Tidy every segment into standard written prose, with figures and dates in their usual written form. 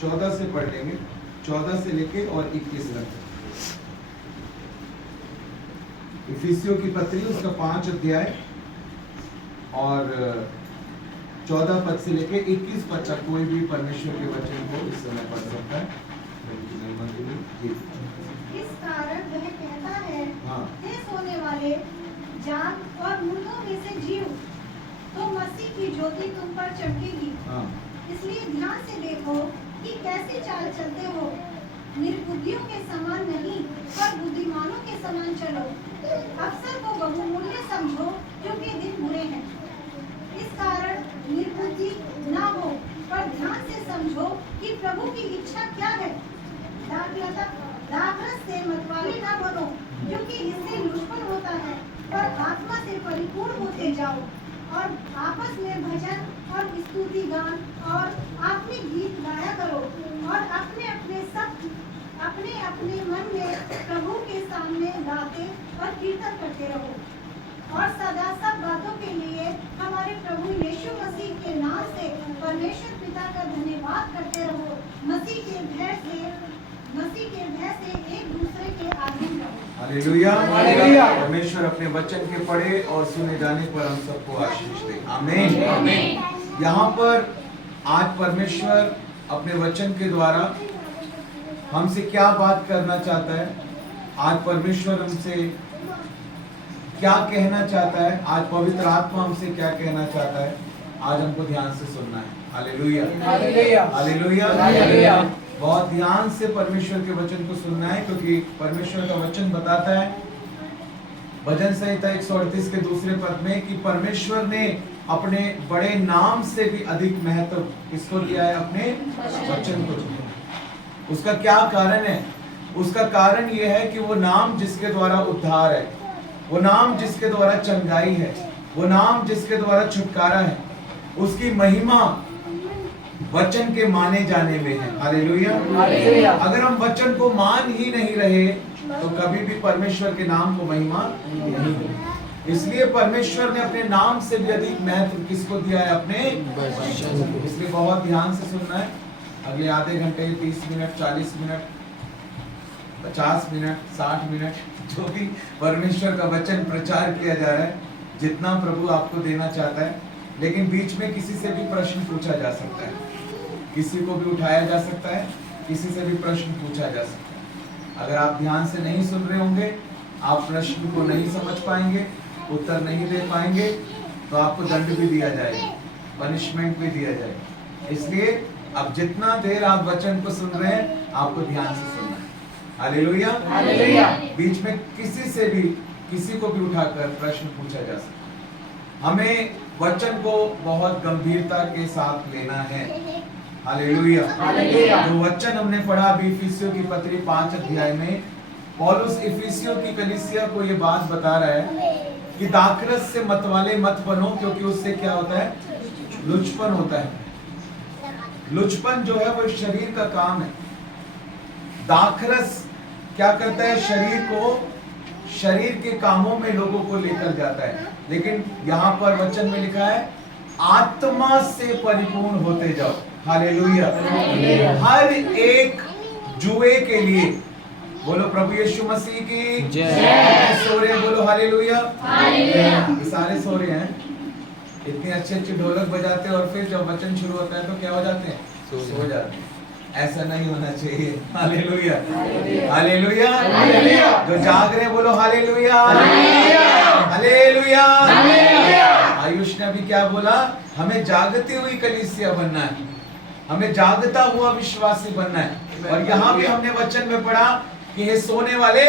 14 से पढ़ लेंगे, 14 से लेके और 21 तक। इफिसियों की पत्री उसका 5 अध्याय और 14 पद से लेके 21 पद तक कोई भी परमेश्वर के वचन को इस समय पढ़ सकता है। इस कारण वह कहता है, हाँ। हे सोने वाले जाग और मुर्दों में से जीव, तो मसीह की ज्योति तुम पर चमकेगी। हाँ। इसलिए ध्यान से देखो कि कैसे चाल चलते हो, निर्बुद्धियों के समान नहीं पर बुद्धिमानों के समान चलो। अवसर को बहुमूल्य समझो क्योंकि दिन बुरे हैं। इस कारण निर्बुद्धि ना हो पर ध्यान से समझो कि प्रभु की इच्छा क्या है। दाखरस से मतवाले ना बनो क्योंकि इससे लुचपन होता है, पर आत्मा से परिपूर्ण होते जाओ और आपस में भजन और स्तुति गान और आत्मिक गीत गाया करो और अपने अपने मन में प्रभु के सामने गाते और कीर्तन करते रहो और सदा सब बातों के लिए हमारे प्रभु यीशु मसीह के नाम से परमेश्वर पिता का धन्यवाद करते रहो। मसीह के भय से एक दूसरे के अधीन रहो। Hallelujah, hallelujah. परमेश्वर अपने वचन के पढ़े और सुने जाने पर हम सबको आशीष दे। आमीन, आमीन। यहाँ पर आज परमेश्वर अपने वचन के द्वारा हमसे क्या बात करना चाहता है, आज परमेश्वर हमसे क्या कहना चाहता है, आज पवित्र आत्मा हमसे क्या कहना चाहता है, आज हमको ध्यान से सुनना है। Hallelujah, hallelujah, hallelujah, hallelujah. बहुत ध्यान से परमेश्वर के वचन को सुनना है, क्योंकि परमेश्वर का वचन बताता है भजन संहिता 138 के दूसरे पद में कि परमेश्वर ने अपने बड़े नाम से भी अधिक महत्व किसको दिया है, अपने वचन को। उसका क्या कारण है? उसका कारण यह है कि वो नाम जिसके द्वारा उद्धार है, वो नाम जिसके द्वारा चंगाई है, वो नाम जिसके द्वारा छुटकारा है, उसकी महिमा वचन के माने जाने में है। Hallelujah, hallelujah. अगर हम वचन को मान ही नहीं रहे तो कभी भी परमेश्वर के नाम को महिमा नहीं होगी। इसलिए परमेश्वर ने अपने नाम से भी अधिक महत्व किसको दिया है, अपने वचन को। इसलिए बहुत ध्यान से सुनना है। अगले आधे घंटे, 30 मिनट, 40 मिनट, 50 मिनट, 60 मिनट, जो भी परमेश्वर का वचन प्रचार किया जा रहा है, जितना प्रभु आपको देना चाहता है, लेकिन बीच में किसी से भी प्रश्न पूछा जा सकता है, किसी को भी उठाया जा सकता है, किसी से भी प्रश्न पूछा जा सकता है। अगर आप ध्यान से नहीं सुन रहे होंगे, आप प्रश्न को नहीं समझ पाएंगे, उत्तर नहीं दे पाएंगे, तो आपको दंड भी दिया जाएगा, पनिशमेंट भी दिया जाएगा। इसलिए अब जितना देर आप वचन को सुन रहे हैं, आपको ध्यान से सुनना है। Hallelujah, hallelujah. बीच में किसी को भी उठाकर प्रश्न पूछा जा सकता है। हमें वचन को बहुत गंभीरता के साथ लेना है। Hallelujah, hallelujah. जो वचन हमने पढ़ा अभी इफिसियों की पत्री 5 अध्याय में, पौलुस इफिसियों की कलीसिया को ये बात बता रहा है कि दाखरस से मतवाले मत बनो, क्योंकि उससे क्या होता है, लुचपन होता है। लुचपन जो है वो शरीर का काम है। दाखरस क्या करता है, शरीर के कामों में लोगों को लेकर जाता है। लेकिन यहाँ पर वचन में लिखा है आत्मा से परिपूर्ण होते जाओ। हालेलुया। हर एक जुए के लिए बोलो प्रभु यीशु मसीह की जय। सो रहे बोलो हालेलुया। सारे सो रहे हैं, इतने अच्छे अच्छे ढोलक बजाते हैं और फिर जब वचन शुरू होता है तो क्या हो जाते हैं, सो जाते हैं। ऐसा नहीं होना चाहिए। Hallelujah, hallelujah, hallelujah. जो जाग रहे बोलो हालेलुया, हालेलुया। आयुष ने अभी क्या बोला, हमें जागती हुई कलीसिया बनना है, हमें जागता हुआ विश्वासी बनना है। और यहाँ भी हमने वचन में पढ़ा कि हे सोने वाले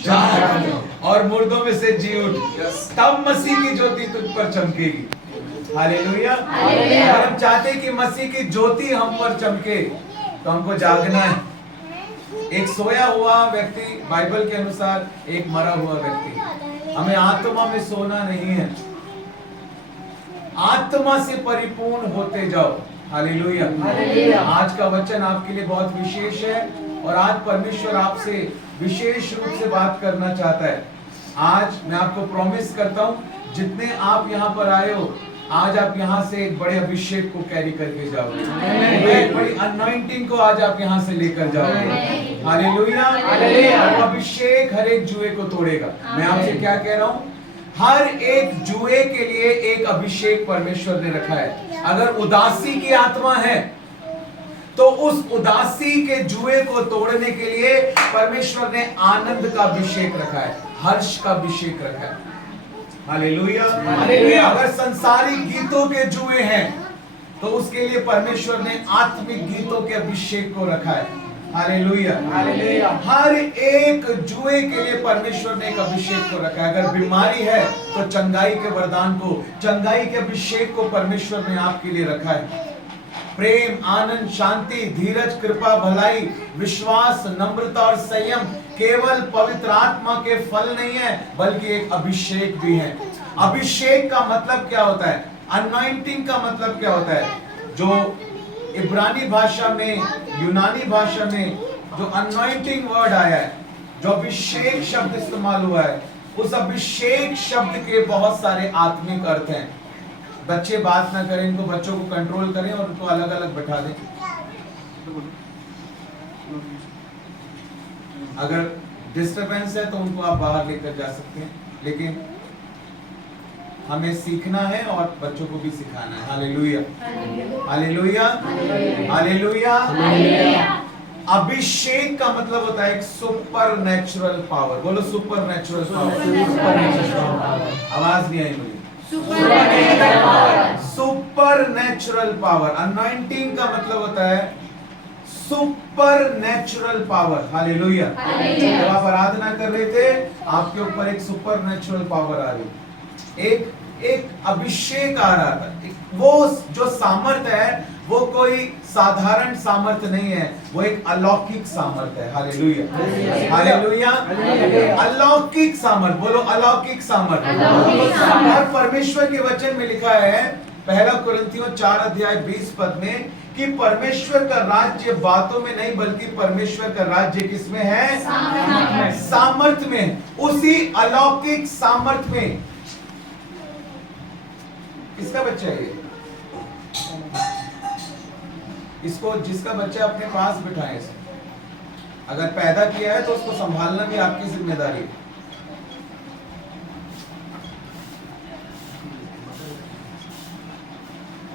जाग और मुर्दों में से जी उठ, तब मसीह की ज्योति तुझ पर चमकेगी। हालेलुया। अगर हम चाहते हैं कि मसीह की ज्योति हम पर चमके तो हमको जागना है। एक सोया हुआ व्यक्ति बाइबल के अनुसार एक मरा हुआ व्यक्ति। हमें आत्मा में सोना नहीं है, आत्मा से परिपूर्ण होते जाओ। हालेलुया। आज का वचन आपके लिए बहुत विशेष है और आज परमेश्वर आपसे विशेष रूप से बात करना चाहता है। आज मैं आपको प्रॉमिस करता हूं, जितने आप यहाँ पर आए हो आज आप यहाँ से एक बड़े अभिषेक को कैरी करके जाओगे, एक बड़ी अनॉइंटिंग को आज आप यहाँ से लेकर जाओगे। हालेलुया। वो अभिषेक हर एक जुए को तोड़ेगा। मैं आपसे क्या कह रहा हूँ, हर एक जुए के लिए एक अभिषेक परमेश्वर ने रखा है। अगर उदासी की आत्मा है तो उस उदासी के जुए को तोड़ने के लिए परमेश्वर ने आनंद का अभिषेक रखा है, हर्ष का अभिषेक रखा है। हालेलुया। अगर संसारिक गीतों के जुए हैं तो उसके लिए परमेश्वर ने आत्मिक गीतों के अभिषेक को रखा है। हालेलुया। हर एक जुए के लिए परमेश्वर ने एक अभिषेक को रखा है। अगर बीमारी है तो चंगाई के वरदान को, चंगाई के अभिषेक को परमेश्वर ने आपके लिए रखा है। प्रेम, आनंद, शांति, धीरज, कृपा, भलाई, विश्वास, नम्रता और संयम केवल पवित्र आत्मा के फल नहीं है बल्कि एक अभिषेक भी है। अभिषेक का मतलब क्या होता है? अनॉइंटिंग का मतलब क्या होता है? जो इब्रानी भाषा में, यूनानी भाषा में जो अनॉइंटिंग वर्ड आया है, जो अभिषेक शब्द इस्तेमाल हुआ है, उस अभिषेक शब्द के बहुत सारे आत्मिक अर्थ हैं। बच्चे बात ना करें, इनको बच्चों को कंट्रोल करें और उनको अलग अलग बैठा दें। अगर डिस्टरबेंस है तो उनको आप बाहर लेकर जा सकते हैं, लेकिन हमें सीखना है और बच्चों को भी सिखाना है। Hallelujah, hallelujah, hallelujah. अभिषेक का मतलब होता है एक सुपर नेचुरल पावर। बोलो सुपर नेचुरल पावर। आवाज नहीं आई मुझे। Super natural power. अनॉइंटिंग का मतलब होता है सुपर नेचुरल पावर। हालेलुया। जब आप आराधना कर रहे थे आपके ऊपर एक सुपर नेचुरल पावर आ रही, एक अभिषेक आ रहा था। वो जो सामर्थ्य है वो कोई साधारण सामर्थ्य नहीं है, वो एक अलौकिक सामर्थ्य है। Hallelujah, hallelujah. अलौकिक सामर्थ्य। बोलो अलौकिक सामर्थ्य। और परमेश्वर के वचन में लिखा है 1 कुरिन्थियों 4:20 में कि परमेश्वर का राज्य बातों में नहीं बल्कि परमेश्वर का राज्य किसमें है? सामर्थ्य में। उसी अलौकिक सामर्थ्य में किसका बच्चा है ये? इसको जिसका बच्चा अपने पास बिठाएं इसे। अगर पैदा किया है तो उसको संभालना भी आपकी जिम्मेदारी है।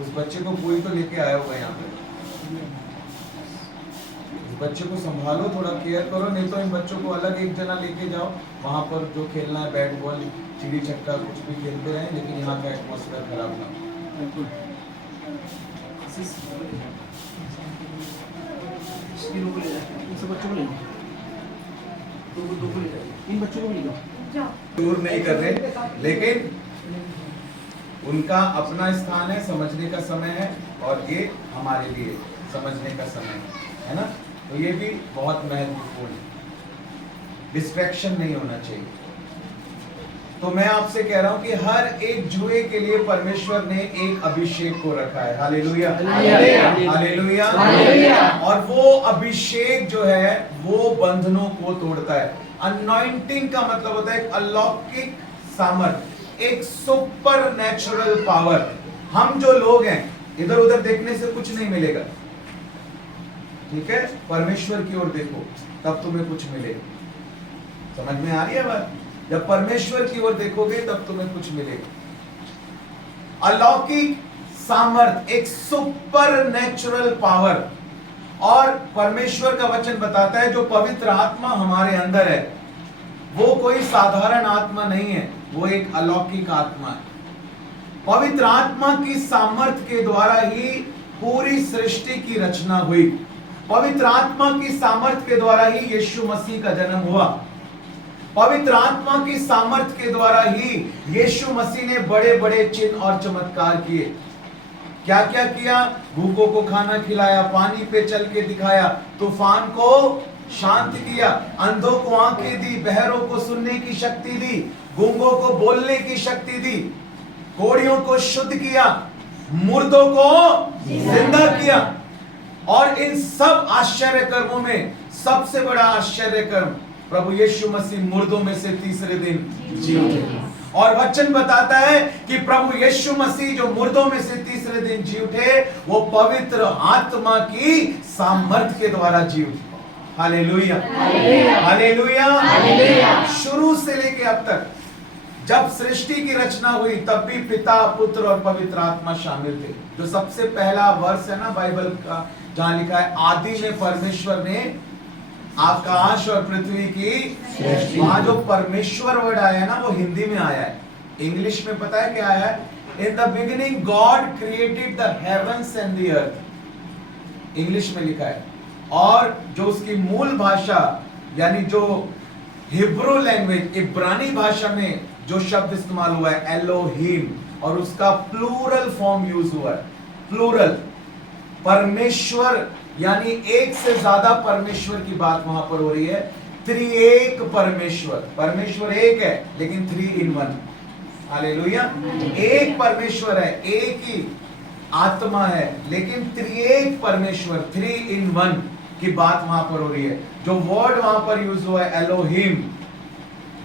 उस बच्चे को कोई तो लेके आया होगा यहाँ पे। उस बच्चे को संभालो, थोड़ा केयर करो, नहीं तो इन बच्चों को अलग एक जना लेके जाओ, वहां पर जो खेलना है बैट बॉल चिड़ी छक्का कुछ भी खेलते रहे, लेकिन यहाँ का एटमॉस्फेयर खराब ना हो। दूर नहीं कर रहे, लेकिन उनका अपना स्थान है, समझने का समय है, और ये हमारे लिए समझने का समय है ना। तो ये भी बहुत महत्वपूर्ण है। डिस्ट्रैक्शन नहीं होना चाहिए। तो मैं आपसे कह रहा हूं कि हर एक जुए के लिए परमेश्वर ने एक अभिषेक को रखा है। Hallelujah, hallelujah. और वो अभिषेक जो है वो बंधनों को तोड़ता है। अनॉइंटिंग का मतलब होता है एक अलौकिक सामर्थ्य, एक सुपर नेचुरल पावर। हम जो लोग हैं इधर उधर देखने से कुछ नहीं मिलेगा, ठीक है? परमेश्वर की ओर देखो तब तुम्हें कुछ मिलेगा। समझ में आ रही है बात? जब परमेश्वर की ओर देखोगे तब तुम्हें कुछ मिलेगा। अलौकिक सामर्थ, एक सुपर नेचुरल पावर। और परमेश्वर का वचन बताता है जो पवित्र आत्मा हमारे अंदर है वो कोई साधारण आत्मा नहीं है, वो एक अलौकिक आत्मा है। पवित्र आत्मा की सामर्थ के द्वारा ही पूरी सृष्टि की रचना हुई। पवित्र आत्मा की सामर्थ के द्वारा ही यीशु मसीह का जन्म हुआ। पवित्र आत्मा की सामर्थ के द्वारा ही यीशु मसीह ने बड़े बड़े चिन्ह और चमत्कार किए। क्या क्या किया? भूखों को खाना खिलाया, पानी पे चल के दिखाया, तूफान को शांत किया, अंधों को आंखें दी, बहरों को सुनने की शक्ति दी, गूंगों को बोलने की शक्ति दी, कोढ़ियों को शुद्ध किया, मुर्दों को जिंदा किया। और इन सब आश्चर्य कर्मों में सबसे बड़ा आश्चर्य कर्म प्रभु यीशु मसीह मुर्दों में से तीसरे दिन जी उठे। और वचन बताता है कि प्रभु यीशु मसीह जो मुर्दों में से तीसरे दिन जी उठे, वो पवित्र आत्मा की सामर्थ के द्वारा जी उठे। Hallelujah, hallelujah. शुरू से लेके अब तक जब सृष्टि की रचना हुई तब भी पिता, पुत्र और पवित्र आत्मा शामिल थे। जो सबसे पहला वर्ष है ना बाइबल का, जहां लिखा है आदि में परमेश्वर ने आकाश और पृथ्वी की, वहां जो परमेश्वर वर्ड आया है ना, वो हिंदी में आया है। इंग्लिश में पता है क्या आया है? In the beginning God created the heavens and the earth, English में लिखा है। और जो उसकी मूल भाषा यानी जो हिब्रू लैंग्वेज, इब्रानी भाषा में जो शब्द इस्तेमाल हुआ है एलोहिम, और उसका प्लूरल फॉर्म यूज हुआ है। प्लूरल, परमेश्वर यानी एक से ज्यादा परमेश्वर की बात वहां पर हो रही है। त्रिएक परमेश्वर, परमेश्वर एक है लेकिन 3 in 1। हालेलुया। एक परमेश्वर है, एक ही आत्मा है, लेकिन त्रिएक परमेश्वर 3 in 1 की बात वहां पर हो रही है। जो वर्ड वहां पर यूज हुआ है एलोहिम,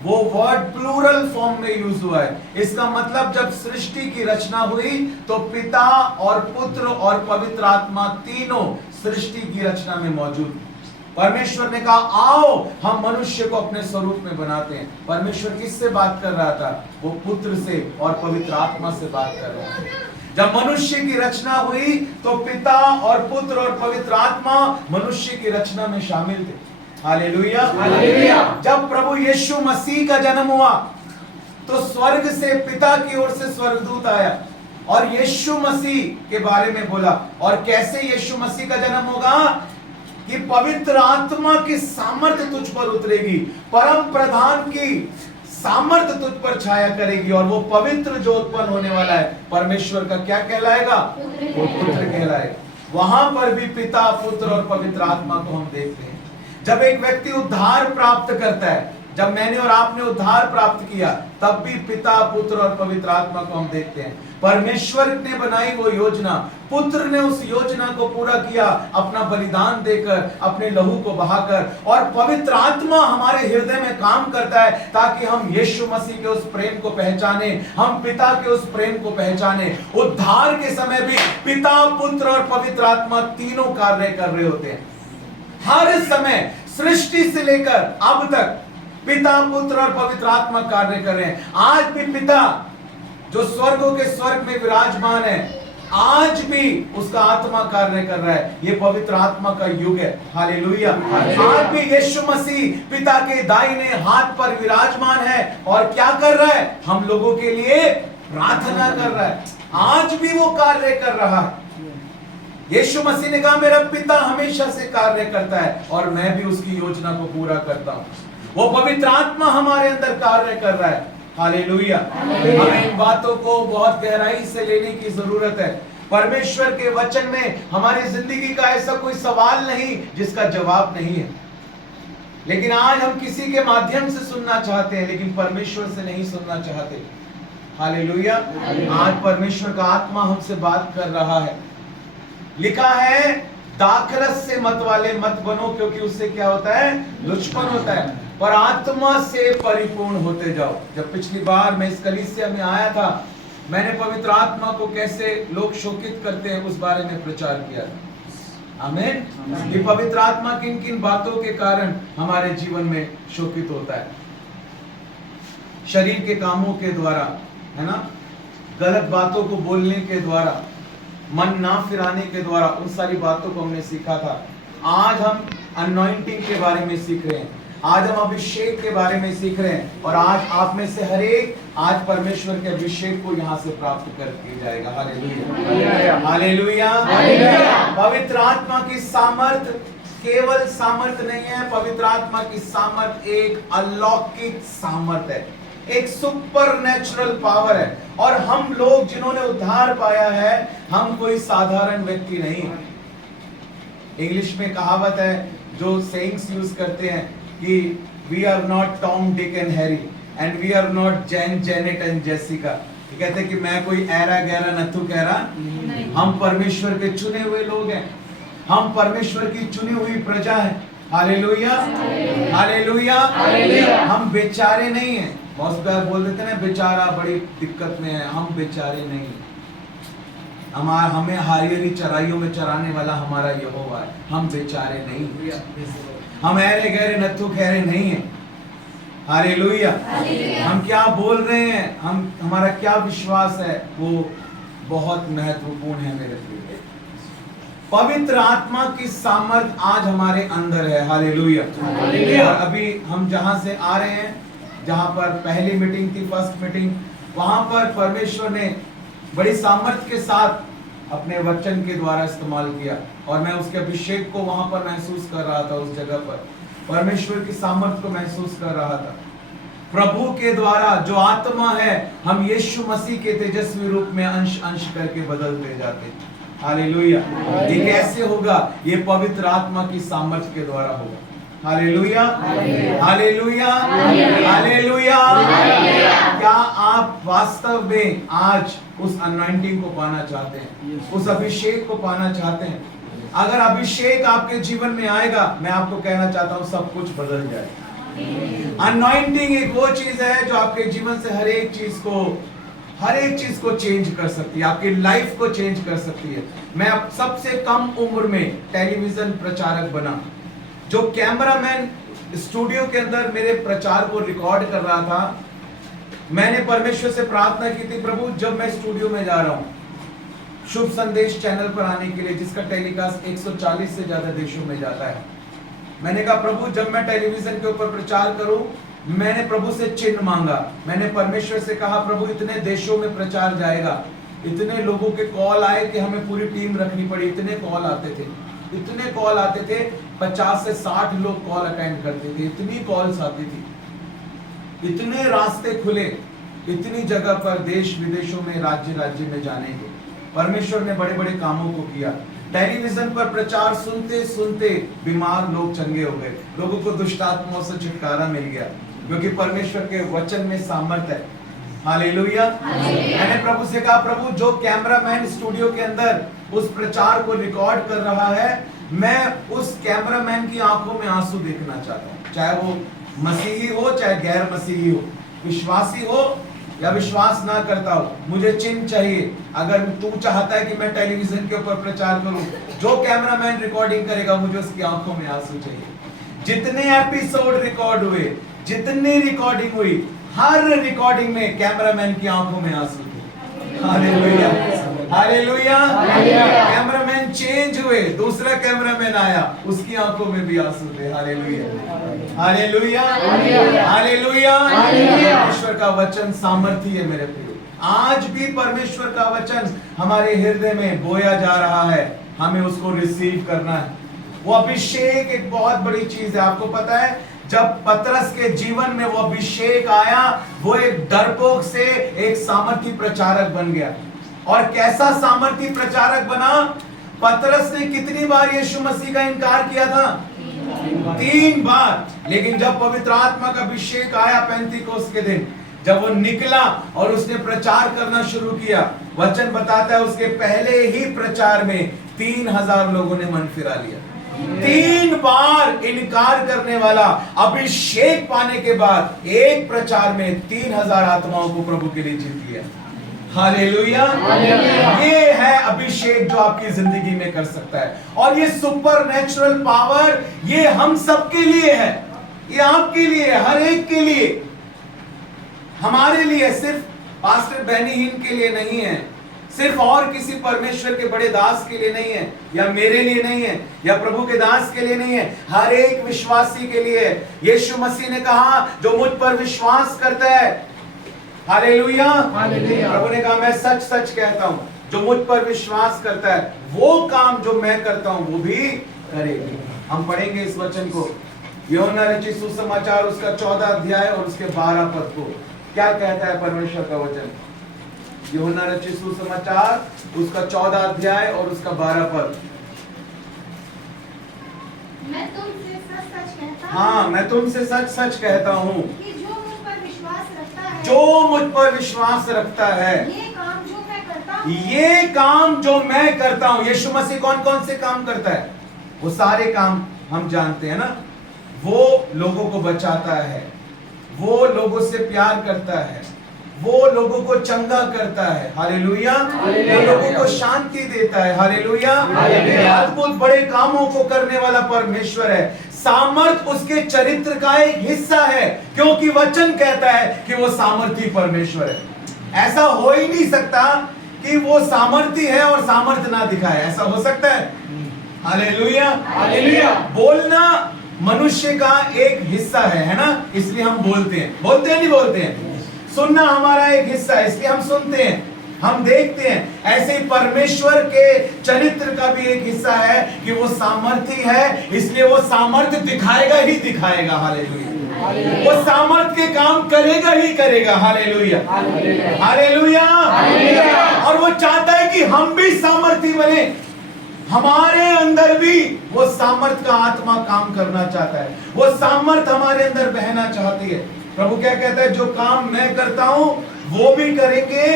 वो वर्ड प्लूरल फॉर्म में यूज हुआ है। इसका मतलब जब सृष्टि की रचना हुई तो पिता और पुत्र और पवित्र आत्मा तीनों सृष्टि की रचना में मौजूद। परमेश्वर ने कहा आओ हम मनुष्य को अपने स्वरूप में बनाते हैं। परमेश्वर किससे बात कर रहा था? वो पुत्र से और पवित्र आत्मा से बात कर रहा था। जब मनुष्य की रचना हुई तो पिता और पुत्र और पवित्र आत्मा मनुष्य की रचना में शामिल थे। Hallelujah, hallelujah. जब प्रभु यीशु मसीह का जन्म हुआ तो स्वर्ग से पिता की ओर से स्वर्गदूत आया और यीशु मसीह के बारे में बोला। और कैसे यीशु मसीह का जन्म होगा? कि पवित्र आत्मा की सामर्थ तुझ पर उतरेगी, परम प्रधान की सामर्थ तुझ पर छाया करेगी, और वो पवित्र जो उत्पन्न होने वाला है परमेश्वर का क्या कहलाएगा? वो पुत्र कहलाएगा। वहां पर भी पिता, पुत्र और पवित्र आत्मा को हम देखते हैं। जब एक व्यक्ति उद्धार प्राप्त करता है, जब मैंने और आपने उद्धार प्राप्त किया, तब भी पिता, पुत्र और पवित्र आत्मा को हम देखते हैं। परमेश्वर ने बनाई वो योजना, पुत्र ने उस योजना को पूरा किया अपना बलिदान देकर, अपने लहू को बहाकर, और पवित्र आत्मा हमारे हृदय में काम करता है ताकि हम यीशु मसीह के उस प्रेम को पहचाने, हम पिता के उस प्रेम को पहचाने। उद्धार के समय भी पिता, पुत्र और पवित्र आत्मा तीनों कार्य कर रहे होते हैं। हर समय सृष्टि से लेकर अब तक पिता, पुत्र और पवित्र आत्मा कार्य कर रहे हैं। आज भी पिता जो स्वर्गों के स्वर्ग में विराजमान है, आज भी उसका आत्मा कार्य कर रहा है। ये पवित्र आत्मा का युग है। हालेलुया। आज भी यीशु मसीह पिता के दाहिने हाथ पर विराजमान है और क्या कर रहा है? हम लोगों के लिए प्रार्थना कर रहा है। आज भी वो कार्य कर रहा है। यीशु मसीह ने कहा मेरा पिता हमेशा से कार्य करता है और मैं भी उसकी योजना को पूरा करता हूं। वो पवित्र आत्मा हमारे अंदर कार्य कर रहा है। हालेलुया। हमें इन बातों को बहुत गहराई से लेने की जरूरत है। परमेश्वर के वचन में हमारी जिंदगी का ऐसा कोई सवाल नहीं जिसका जवाब नहीं है, लेकिन आज हम किसी के माध्यम से सुनना चाहते हैं लेकिन परमेश्वर से नहीं सुनना चाहते। हालेलुया। आज परमेश्वर का आत्मा हमसे बात कर रहा है। लिखा है दाखरस से मत वाले मत बनो, क्योंकि उससे क्या होता है? लुचपन होता है, पर आत्मा से परिपूर्ण होते जाओ। जब पिछली बार मैं इस कलीसिया में आया था, मैंने पवित्र आत्मा को कैसे लोग शोकित करते हैं उस बारे में प्रचार किया था। आमीन। ये पवित्र आत्मा किन किन बातों के कारण हमारे जीवन में शोकित होता है? शरीर के कामों के द्वारा, है ना, गलत बातों को बोलने के द्वारा, मन ना फिराने के द्वारा, उन सारी बातों को हमने सीखा था। आज हम अनॉइंटिंग के बारे में सीख रहे हैं, आज हम अभिषेक के बारे में सीख रहे हैं, और आज आप में से हर एक आज परमेश्वर के अभिषेक को यहाँ से प्राप्त करके जाएगा। Hallelujah, hallelujah. पवित्र आत्मा की सामर्थ केवल सामर्थ नहीं है, पवित्र आत्मा की सामर्थ एक अलौकिक सामर्थ है, एक सुपरनैचुरल पावर है। और हम लोग जिन्होंने उद्धार पाया है, हम कोई साधारण व्यक्ति नहीं। इंग्लिश में कहावत है जो सेइंग्स यूज करते हैं कि we are not Tom, Dick and Harry, and we are not Jane, Janet and Jessica. कहते हैं कि मैं कोई ऐरा गहरा नथु कहरा, हम परमेश्वर के चुने हुए लोग हैं, हम परमेश्वर की चुनी हुई प्रजा हैं। Hallelujah, hallelujah. हम बेचारे नहीं हैं। बहुत बार बोल देते ना बेचारा बड़ी दिक्कत में है। हम बेचारे नहीं हैं। हमें हरी चराइयों में चराने वाला हमारा यहोवा है। हम बेचारे नहीं हैं। हम ऐरे गहरे नत्थु खैरे नहीं हैं। हालेलुया। हम क्या बोल रहे हैं, हमारा क्या विश्वास है, वो बहुत महत्वपूर्ण है मेरे प्रिय। पवित्र आत्मा की सामर्थ आज हमारे अंदर है। हालेलुया। और अभी हम जहां से आ रहे हैं, जहां पर पहली मीटिंग थी, फर्स्ट मीटिंग, वहां पर परमेश्वर ने बड़ी सामर्थ के साथ अपने वचन के द्वारा इस्तेमाल किया और मैं उसके अभिषेक को वहां पर महसूस कर रहा था। उस जगह पर परमेश्वर की सामर्थ को महसूस कर रहा था। प्रभु के द्वारा जो आत्मा है, हम यीशु मसीह के तेजस्वी रूप में अंश अंश करके बदलते जाते हैं। हालेलुया। ये कैसे होगा? ये पवित्र आत्मा की सामर्थ के द्वारा होगा। Hallelujah, hallelujah, hallelujah. क्या आप वास्तव में आज उस अनॉइंटिंग को पाना चाहते हैं, उस अभिषेक को पाना चाहते हैं? अगर अभिषेक आपके जीवन में आएगा, मैं आपको कहना चाहता हूं सब कुछ बदल जाएगा। अनॉइंटिंग एक वो चीज है जो आपके जीवन से हर एक चीज को चेंज कर सकती है, आपकी लाइफ को चेंज कर सकती है। मैं अब सबसे कम उम्र में टेलीविजन प्रचारक बना। जो कैमरामैन स्टूडियो के अंदर मेरे प्रचार को रिकॉर्ड कर रहा था, मैंने परमेश्वर से प्रार्थना की थी, प्रभु जब मैं स्टूडियो में जा रहा हूं शुभ संदेश चैनल पर आने के लिए, जिसका टेलीकास्ट 140 से ज्यादा देशों में जाता है, मैंने कहा प्रभु जब मैं टेलीविजन के ऊपर प्रचार करूं, मैंने प्रभु से चिन्ह मांगा। मैंने परमेश्वर से कहा प्रभु इतने देशों में प्रचार जाएगा। इतने लोगों के कॉल आए कि हमें पूरी टीम रखनी पड़ी। इतने कॉल आते थे, 50 से 60 लोग कॉल अटेंड करते थे। इतनी कॉल्स आती थी, इतने रास्ते खुले, इतनी जगह पर देश विदेशों में, राज्य राज्य में जाने के परमेश्वर ने बड़े बड़े कामों को किया। टेलीविजन पर प्रचार सुनते सुनते बीमार लोग चंगे हो गए, लोगों को दुष्ट आत्माओं से छुटकारा मिल गया, क्योंकि परमेश्वर के वचन में सामर्थ है। हालेलुया। मैंने प्रभु से कहा प्रभु जो कैमरामैन स्टूडियो के अंदर उस प्रचार को रिकॉर्ड कर रहा है, मैं उस कैमरामैन की आंखों में आंसू देखना चाहता हूँ, चाहे वो मसीही हो चाहे गैर मसीही हो, विश्वासी हो या विश्वास ना करता हो, मुझे चिन्ह चाहिए। अगर तू चाहता है कि मैं टेलीविजन के ऊपर प्रचार करूं, जो कैमरामैन रिकॉर्डिंग करेगा मुझे उसकी आंखों में आंसू चाहिए। जितने एपिसोड रिकॉर्ड हुए, जितनी रिकॉर्डिंग हुई, हर रिकॉर्डिंग में कैमरामैन की आंखों में आंसू थे। Hallelujah, hallelujah. कैमरामैन चेंज हुए, दूसरा कैमरामैन आया, उसकी आंखों में भी आंसू थे। Hallelujah, hallelujah, hallelujah. परमेश्वर का वचन सामर्थी है मेरे प्रियो। आज भी परमेश्वर का वचन हमारे हृदय में बोया जा रहा है, हमें उसको रिसीव करना है। वो अभिषेक एक बहुत बड़ी चीज है। आपको पता है जब पतरस के जीवन में वो अभिषेक आया, वो एक डरपोक से एक सामर्थी प्रचारक बन गया। और कैसा सामर्थी प्रचारक बना? पतरस ने कितनी बार यीशु मसीह का इनकार किया था? 3 बार। लेकिन जब पवित्र आत्मा का अभिषेक आया पेंतीकोस्त के दिन, जब वो निकला और उसने प्रचार करना शुरू किया, वचन बताता है उसके पहले ही प्रचार में 3000 लोगों ने मन फिरा लिया। 3 बार इनकार करने वाला अभिषेक पाने के बाद एक प्रचार में 3000 आत्माओं को प्रभु के लिए जीत लिया। हालेलुया। ये है अभिषेक जो आपकी जिंदगी में कर सकता है। और ये सुपरनैचुरल पावर ये हम सबके लिए है, ये आपके लिए है, हर एक के लिए, हमारे लिए, सिर्फ पास्टर बेनीहीन के लिए नहीं है, सिर्फ और किसी परमेश्वर के बड़े दास के लिए नहीं है, या मेरे लिए नहीं है, या प्रभु के दास के लिए नहीं है, हर एक विश्वासी के लिए है। यीशु मसीह ने कहा जो मुझ पर विश्वास करता है, हालेलुया, प्रभु ने कहा मैं सच सच कहता हूं, जो मुझ पर विश्वास करता है वो काम जो मैं करता हूं वो भी करेगा। हम पढ़ेंगे इस वचन को, यूहन्ना रचित सुसमाचार उसका 14 अध्याय और उसके 12 पद को। क्या कहता है परमेश्वर का वचन? यूहन्ना रचित सुसमाचार उसका 14 अध्याय और उसका 12 पद। मैं तुमसे सच सच कहता हूं, हाँ, मैं तुमसे सच सच कहता हूँ कि जो मुझ पर विश्वास रखता है, जो मुझ पर विश्वास रखता है, ये काम जो मैं करता हूं, ये काम जो मैं करता हूं। यीशु मसीह कौन कौन से काम करता है? वो सारे काम हम जानते हैं ना, वो लोगों को बचाता है, वो लोगों से प्यार करता है, वो लोगों को चंगा करता है, हालेलुया। वो लोगों को शांति देता है, हालेलुया। अद्भुत बड़े कामों को करने वाला परमेश्वर है। सामर्थ उसके चरित्र का एक हिस्सा है, क्योंकि वचन कहता है कि वो सामर्थी परमेश्वर है। ऐसा हो ही नहीं सकता कि वो सामर्थी है और सामर्थ ना दिखाए, ऐसा हो सकता है? Hallelujah, hallelujah. बोलना मनुष्य का एक हिस्सा है ना, इसलिए हम बोलते हैं। बोलते हैं नहीं बोलते हैं? सुनना हमारा एक हिस्सा है, इसलिए हम सुनते हैं, हम देखते हैं। ऐसे ही परमेश्वर के चरित्र का भी एक हिस्सा है कि वो सामर्थी है, इसलिए वो सामर्थ्य दिखाएगा ही दिखाएगा, हालेलुया। वो सामर्थ के काम करेगा ही करेगा, हालेलुया, हालेलुया। और वो चाहता है कि हम भी सामर्थी बने, हमारे अंदर भी वो सामर्थ का आत्मा काम करना चाहता है, वो सामर्थ हमारे अंदर बहना चाहती है। प्रभु क्या कहता है? जो काम मैं करता हूं वो भी करेंगे,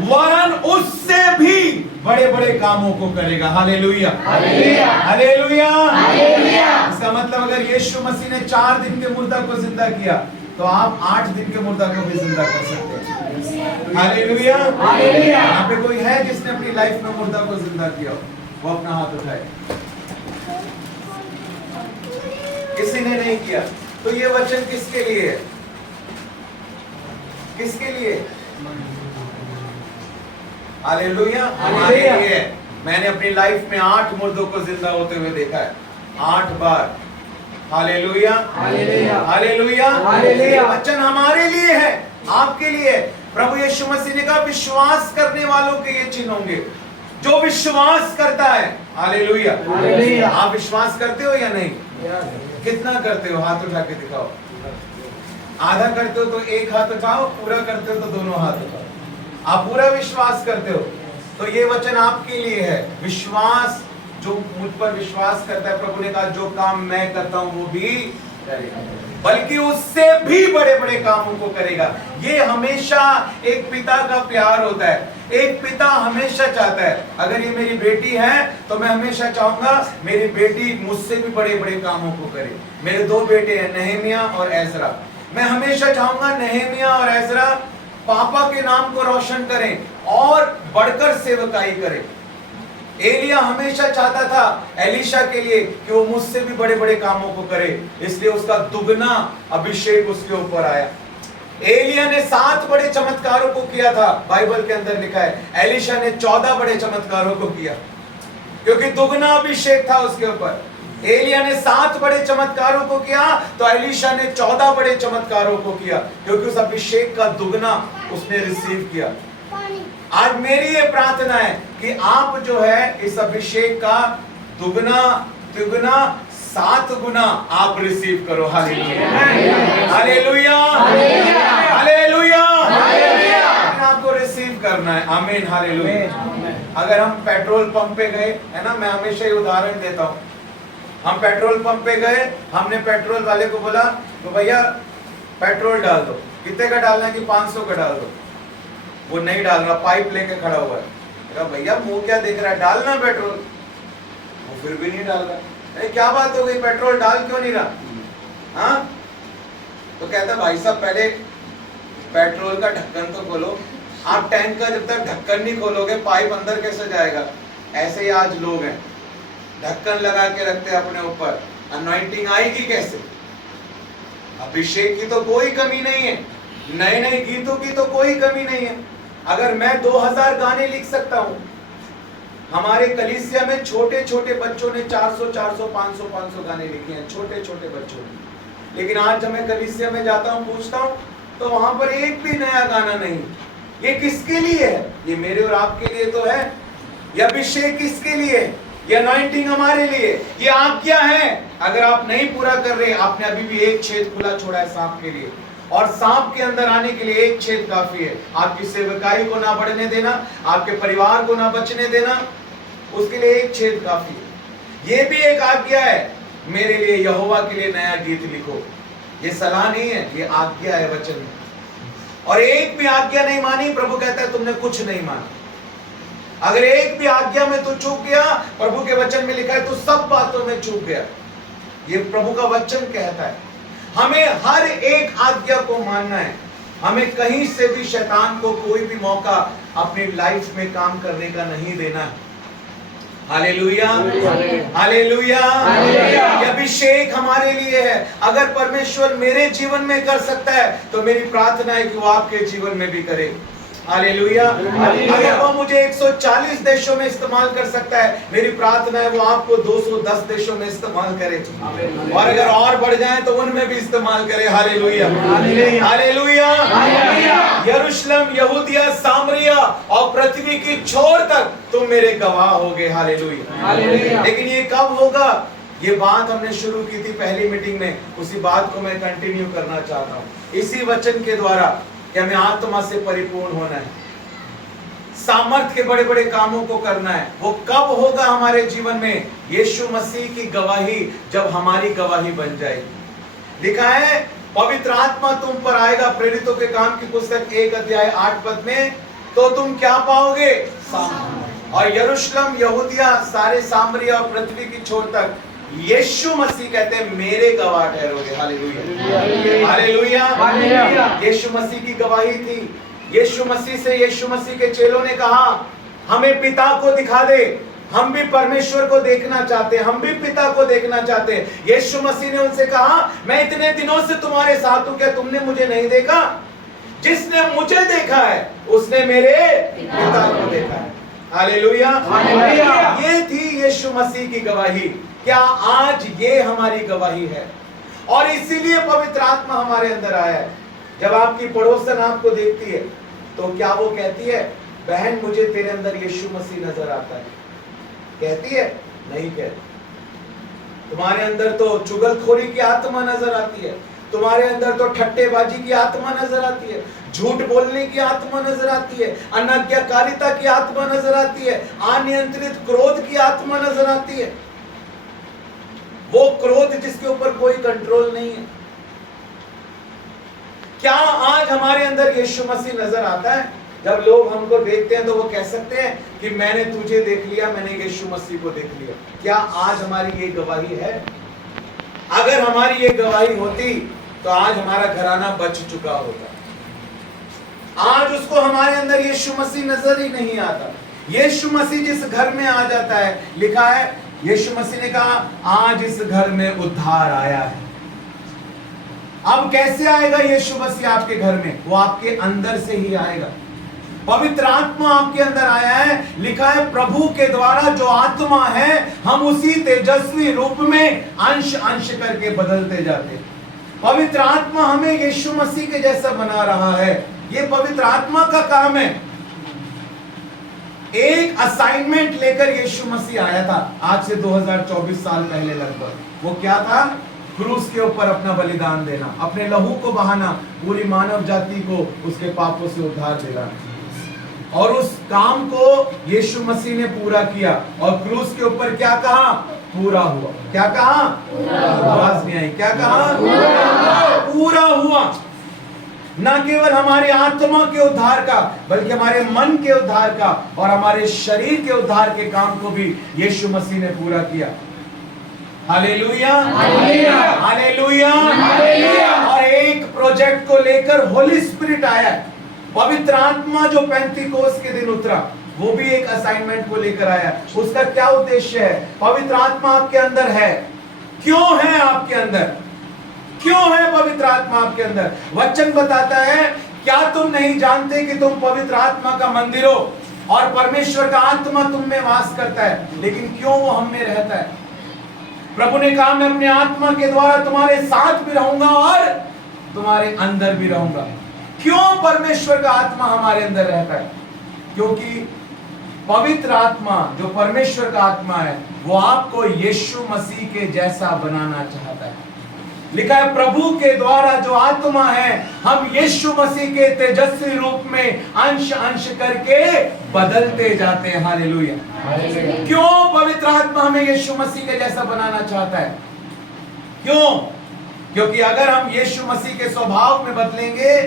वरन उससे भी बड़े बड़े कामों को करेगा, हालेलुया, हालेलुया। इसका मतलब अगर यीशु मसीह ने 4 दिन के मुर्दा को जिंदा किया, तो आप 8 दिन के मुर्दा को भी जिंदा कर सकते हैं, हालेलुया। यहाँ पे कोई है जिसने अपनी लाइफ में मुर्दा को जिंदा किया हो? वो अपना हाथ उठाए। किसी ने नहीं किया। तो ये वचन किसके लिए है? किसके लिए? हालेलुया, हमारे लिए। मैंने अपनी लाइफ में 8 मुर्दों को जिंदा होते हुए देखा है, 8 बार। Hallelujah, hallelujah, hallelujah. वचन हमारे लिए है, आपके लिए है। प्रभु यीशु मसीह ने कहा विश्वास करने वालों के ये चिन्ह होंगे, जो विश्वास करता है। हालेलुया। आप विश्वास करते हो या नहीं? कितना करते हो? हाथ उठा के दिखाओ। आधा करते हो तो एक हाथ उठाओ, पूरा करते हो तो दोनों हाथ उठाओ। आप पूरा विश्वास करते हो तो ये वचन आपके लिए है। विश्वास, जो मुझ पर विश्वास करता है, प्रभु ने कहा जो काम मैं करता हूं वो भी करेगा, बल्कि उससे भी बड़े बड़े कामों को करेगा। ये हमेशा एक पिता का प्यार होता है। एक पिता हमेशा चाहता है, अगर ये मेरी बेटी है तो मैं हमेशा चाहूंगा मेरी बेटी मुझसे भी बड़े बड़े कामों को करे। मेरे 2 बेटे हैं, नहम्याह और एजरा। मैं हमेशा चाहूंगा नहम्याह और एजरा पापा के नाम को रोशन करें और बढ़कर सेवकाई करें। एलिया हमेशा चाहता था एलीशा के लिए कि वो मुझसे भी बड़े बड़े कामों को करे, इसलिए उसका दुगना अभिषेक उसके ऊपर आया। एलिया ने 7 बड़े चमत्कारों को किया था, बाइबल के अंदर लिखा है। एलीशा ने 14 बड़े चमत्कारों को किया, क्योंकि दुगना अभिषेक था उसके ऊपर। एलिया ने 7 बड़े चमत्कारों को किया तो एलीशा ने 14 बड़े चमत्कारों को किया, क्योंकि उस अभिषेक का दुगना उसने रिसीव किया। आज मेरी ये प्रार्थना है कि आप जो है इस अभिषेक का दुगना तिगुना 7 गुना आप रिसीव करो। Hallelujah, hallelujah, hallelujah. आपको रिसीव करना है। आमीन, हालेलुया। अगर हम पेट्रोल पंप पे गए, है ना, मैं हमेशा ये उदाहरण देता हूँ। हम पेट्रोल पंप पे गए, हमने पेट्रोल वाले को बोला तो भैया पेट्रोल डाल दो। कितने का डालना है? कि 500 का डाल दो। वो नहीं डाल रहा, पाइप लेके खड़ा हुआ है। भैया मुंह क्या देख रहा है, डालना पेट्रोल। वो फिर भी नहीं डाल रहा। क्या बात हो गई, पेट्रोल डाल क्यों नहीं रहा? हाँ, तो कहता भाई साहब पहले पेट्रोल का ढक्कन तो खोलो। आप टैंक का जब तक ढक्कन नहीं खोलोगे पाइप अंदर कैसे जाएगा? ऐसे ही आज लोग हैं, ढक्कन लगा के रखते हैं अपने ऊपर, अनॉइंटिंग आएगी कैसे? अभिषेक की तो कोई कमी नहीं है, नए नए गीतों की तो कोई कमी नहीं है। अगर मैं 2000 गाने लिख सकता हूं, हमारे कलीसिया में छोटे छोटे बच्चों ने 400 400 500 500 गाने लिखे हैं, छोटे छोटे बच्चों ने। लेकिन आज जब मैं कलीसिया में जाता हूं, पूछता हूं, तो वहां पर एक भी नया गाना नहीं। ये किसके लिए है? ये मेरे और आपके लिए तो है। यह अभिषेक किसके लिए है? ये अनॉइंटिंग हमारे लिए, ये आज्ञा है। अगर आप नहीं पूरा कर रहे, आपने अभी भी एक छेद खुला छोड़ा है सांप के लिए, और सांप के अंदर आने के लिए एक छेद काफी है। आपकी सेवकाई को ना बढ़ने देना, आपके परिवार को ना बचने देना, उसके लिए एक छेद काफी है। ये भी एक आज्ञा है मेरे लिए, यहोवा के लिए नया गीत लिखो। ये सलाह नहीं है, ये आज्ञा है वचन में। और एक भी आज्ञा नहीं मानी, प्रभु कहता है तुमने कुछ नहीं माना। अगर एक भी आज्ञा में तू चूक गया, प्रभु के वचन में लिखा है तू सब बातों में चूक गया। ये प्रभु का वचन कहता है। हमें हर एक आज्ञा को मानना है। हमें कहीं से भी शैतान को कोई भी मौका अपनी लाइफ में काम करने का नहीं देना है। Hallelujah, hallelujah. ये अभिषेक हमारे लिए है। अगर परमेश्वर मेरे जीवन में कर सकता है तो मेरी प्रार्थना है कि वो आपके जीवन में भी करे। हालेलुया। अगर वो मुझे 140 देशों में इस्तेमाल कर सकता है, मेरी प्रार्थना है वो आपको 210 देशों में इस्तेमाल करे, और अगर और बढ़ जाए तो उनमें भी इस्तेमाल करे। Hallelujah, hallelujah. यरूशलेम, यहूदिया, सामरिया और पृथ्वी की छोर तक तुम मेरे गवाह होगे। हालेलुया। लेकिन ये कब होगा? ये बात हमने शुरू की थी पहली मीटिंग में, उसी बात को मैं कंटिन्यू करना चाहता हूँ। इसी वचन के द्वारा कि हमें आत्मा से परिपूर्ण होना है, सामर्थ के बड़े बड़े कामों को करना है। वो कब होगा हमारे जीवन में? यीशु मसीह की गवाही जब हमारी गवाही बन जाएगी। लिखा है पवित्र आत्मा तुम पर आएगा, प्रेरितों के काम की पुस्तक 1 अध्याय 8 पद में, तो तुम क्या पाओगे? और यरूशलेम, यहूदिया, सारे सामरिया और पृथ्वी की छोर तक यीशु मसीह कहते हैं मेरे गवाह ठहरोगे। Hallelujah, hallelujah. यीशु मसीह की गवाही थी। यीशु मसीह से यीशु मसीह के चेलों ने कहा हमें पिता को दिखा दे, हम भी परमेश्वर को देखना चाहते हैं, हम भी पिता को देखना चाहते हैं। यीशु मसीह ने उनसे कहा मैं इतने दिनों से तुम्हारे साथ हूं, क्या तुमने मुझे नहीं देखा? जिसने मुझे देखा है उसने मेरे पिता को देखा है। Hallelujah, hallelujah. ये थी यीशु मसीह की गवाही। क्या आज ये हमारी गवाही है? और इसीलिए पवित्र आत्मा हमारे अंदर आया है। जब आपकी पड़ोसन आपको देखती है तो क्या वो कहती है बहन मुझे तेरे अंदर यीशु मसीह नजर आता है? कहती है? नहीं कहती। तुम्हारे अंदर तो चुगलखोरी की आत्मा नजर आती है, तुम्हारे अंदर तो ठट्टेबाजी की आत्मा नजर आती है, झूठ बोलने की आत्मा नजर आती है, अनाज्ञाकारिता की आत्मा नजर आती है, अनियंत्रित क्रोध की आत्मा नजर आती है। वो क्रोध जिसके ऊपर कोई कंट्रोल नहीं है। क्या आज हमारे अंदर यीशु मसीह नजर आता है? जब लोग हमको देखते हैं तो वो कह सकते हैं कि मैंने तुझे देख लिया, मैंने यीशु मसीह को देख लिया। क्या आज हमारी ये गवाही है? अगर हमारी ये गवाही होती तो आज हमारा घराना बच चुका होता। आज उसको हमारे अंदर यीशु मसीह नजर ही नहीं आता। यीशु मसीह जिस घर में आ जाता है, लिखा है यीशु मसीह ने कहा आज इस घर में उद्धार आया है। अब कैसे आएगा यीशु मसीह आपके घर में? वो आपके अंदर से ही आएगा। पवित्र आत्मा आपके अंदर आया है। लिखा है प्रभु के द्वारा जो आत्मा है हम उसी तेजस्वी रूप में अंश अंश करके बदलते जाते हैं। पवित्र आत्मा हमें यीशु मसीह के जैसा बना रहा है। ये पवित्र आत्मा का काम है। एक असाइनमेंट लेकर यीशु मसीह आया था आज से 2024 साल पहले लगभग। वो क्या था? क्रूस के ऊपर अपना बलिदान देना, अपने लहू को बहाना, पूरी मानव जाति को उसके पापों से उद्धार देना। और उस काम को यीशु मसीह ने पूरा किया। और क्रूस के ऊपर क्या कहा? पूरा हुआ। क्या कहा? आवाज नहीं आई। क्या कहा? पूरा हुआ। न केवल हमारे आत्मा के उद्धार का बल्कि हमारे मन के उद्धार का और हमारे शरीर के उद्धार के काम को भी यीशु मसीह ने पूरा किया। Hallelujah, hallelujah, hallelujah. और एक प्रोजेक्ट को लेकर होली स्पिरिट आया। पवित्र आत्मा जो पेंतीकोस्त के दिन उतरा वो भी एक असाइनमेंट को लेकर आया। उसका क्या उद्देश्य है? पवित्र आत्मा आपके अंदर है। क्यों है आपके अंदर? क्यों है पवित्र आत्मा आपके अंदर? वचन बताता है क्या तुम नहीं जानते कि तुम पवित्र आत्मा का मंदिर हो और परमेश्वर का आत्मा तुम में वास करता है? लेकिन क्यों वो हम में रहता है? प्रभु ने कहा मैं अपने आत्मा के द्वारा तुम्हारे साथ भी रहूंगा और तुम्हारे अंदर भी रहूंगा। क्यों परमेश्वर का आत्मा हमारे अंदर रहता है? क्योंकि पवित्र आत्मा जो परमेश्वर का आत्मा है वो आपको यीशु मसीह के जैसा बनाना चाहता है। लिखा है प्रभु के द्वारा जो आत्मा है हम यीशु मसीह के तेजस्वी रूप में अंश अंश करके बदलते जाते हैं। हालेलुया। क्यों पवित्र आत्मा हमें यीशु मसीह के जैसा बनाना चाहता है? क्यों? क्योंकि अगर हम यीशु मसीह के स्वभाव में बदलेंगे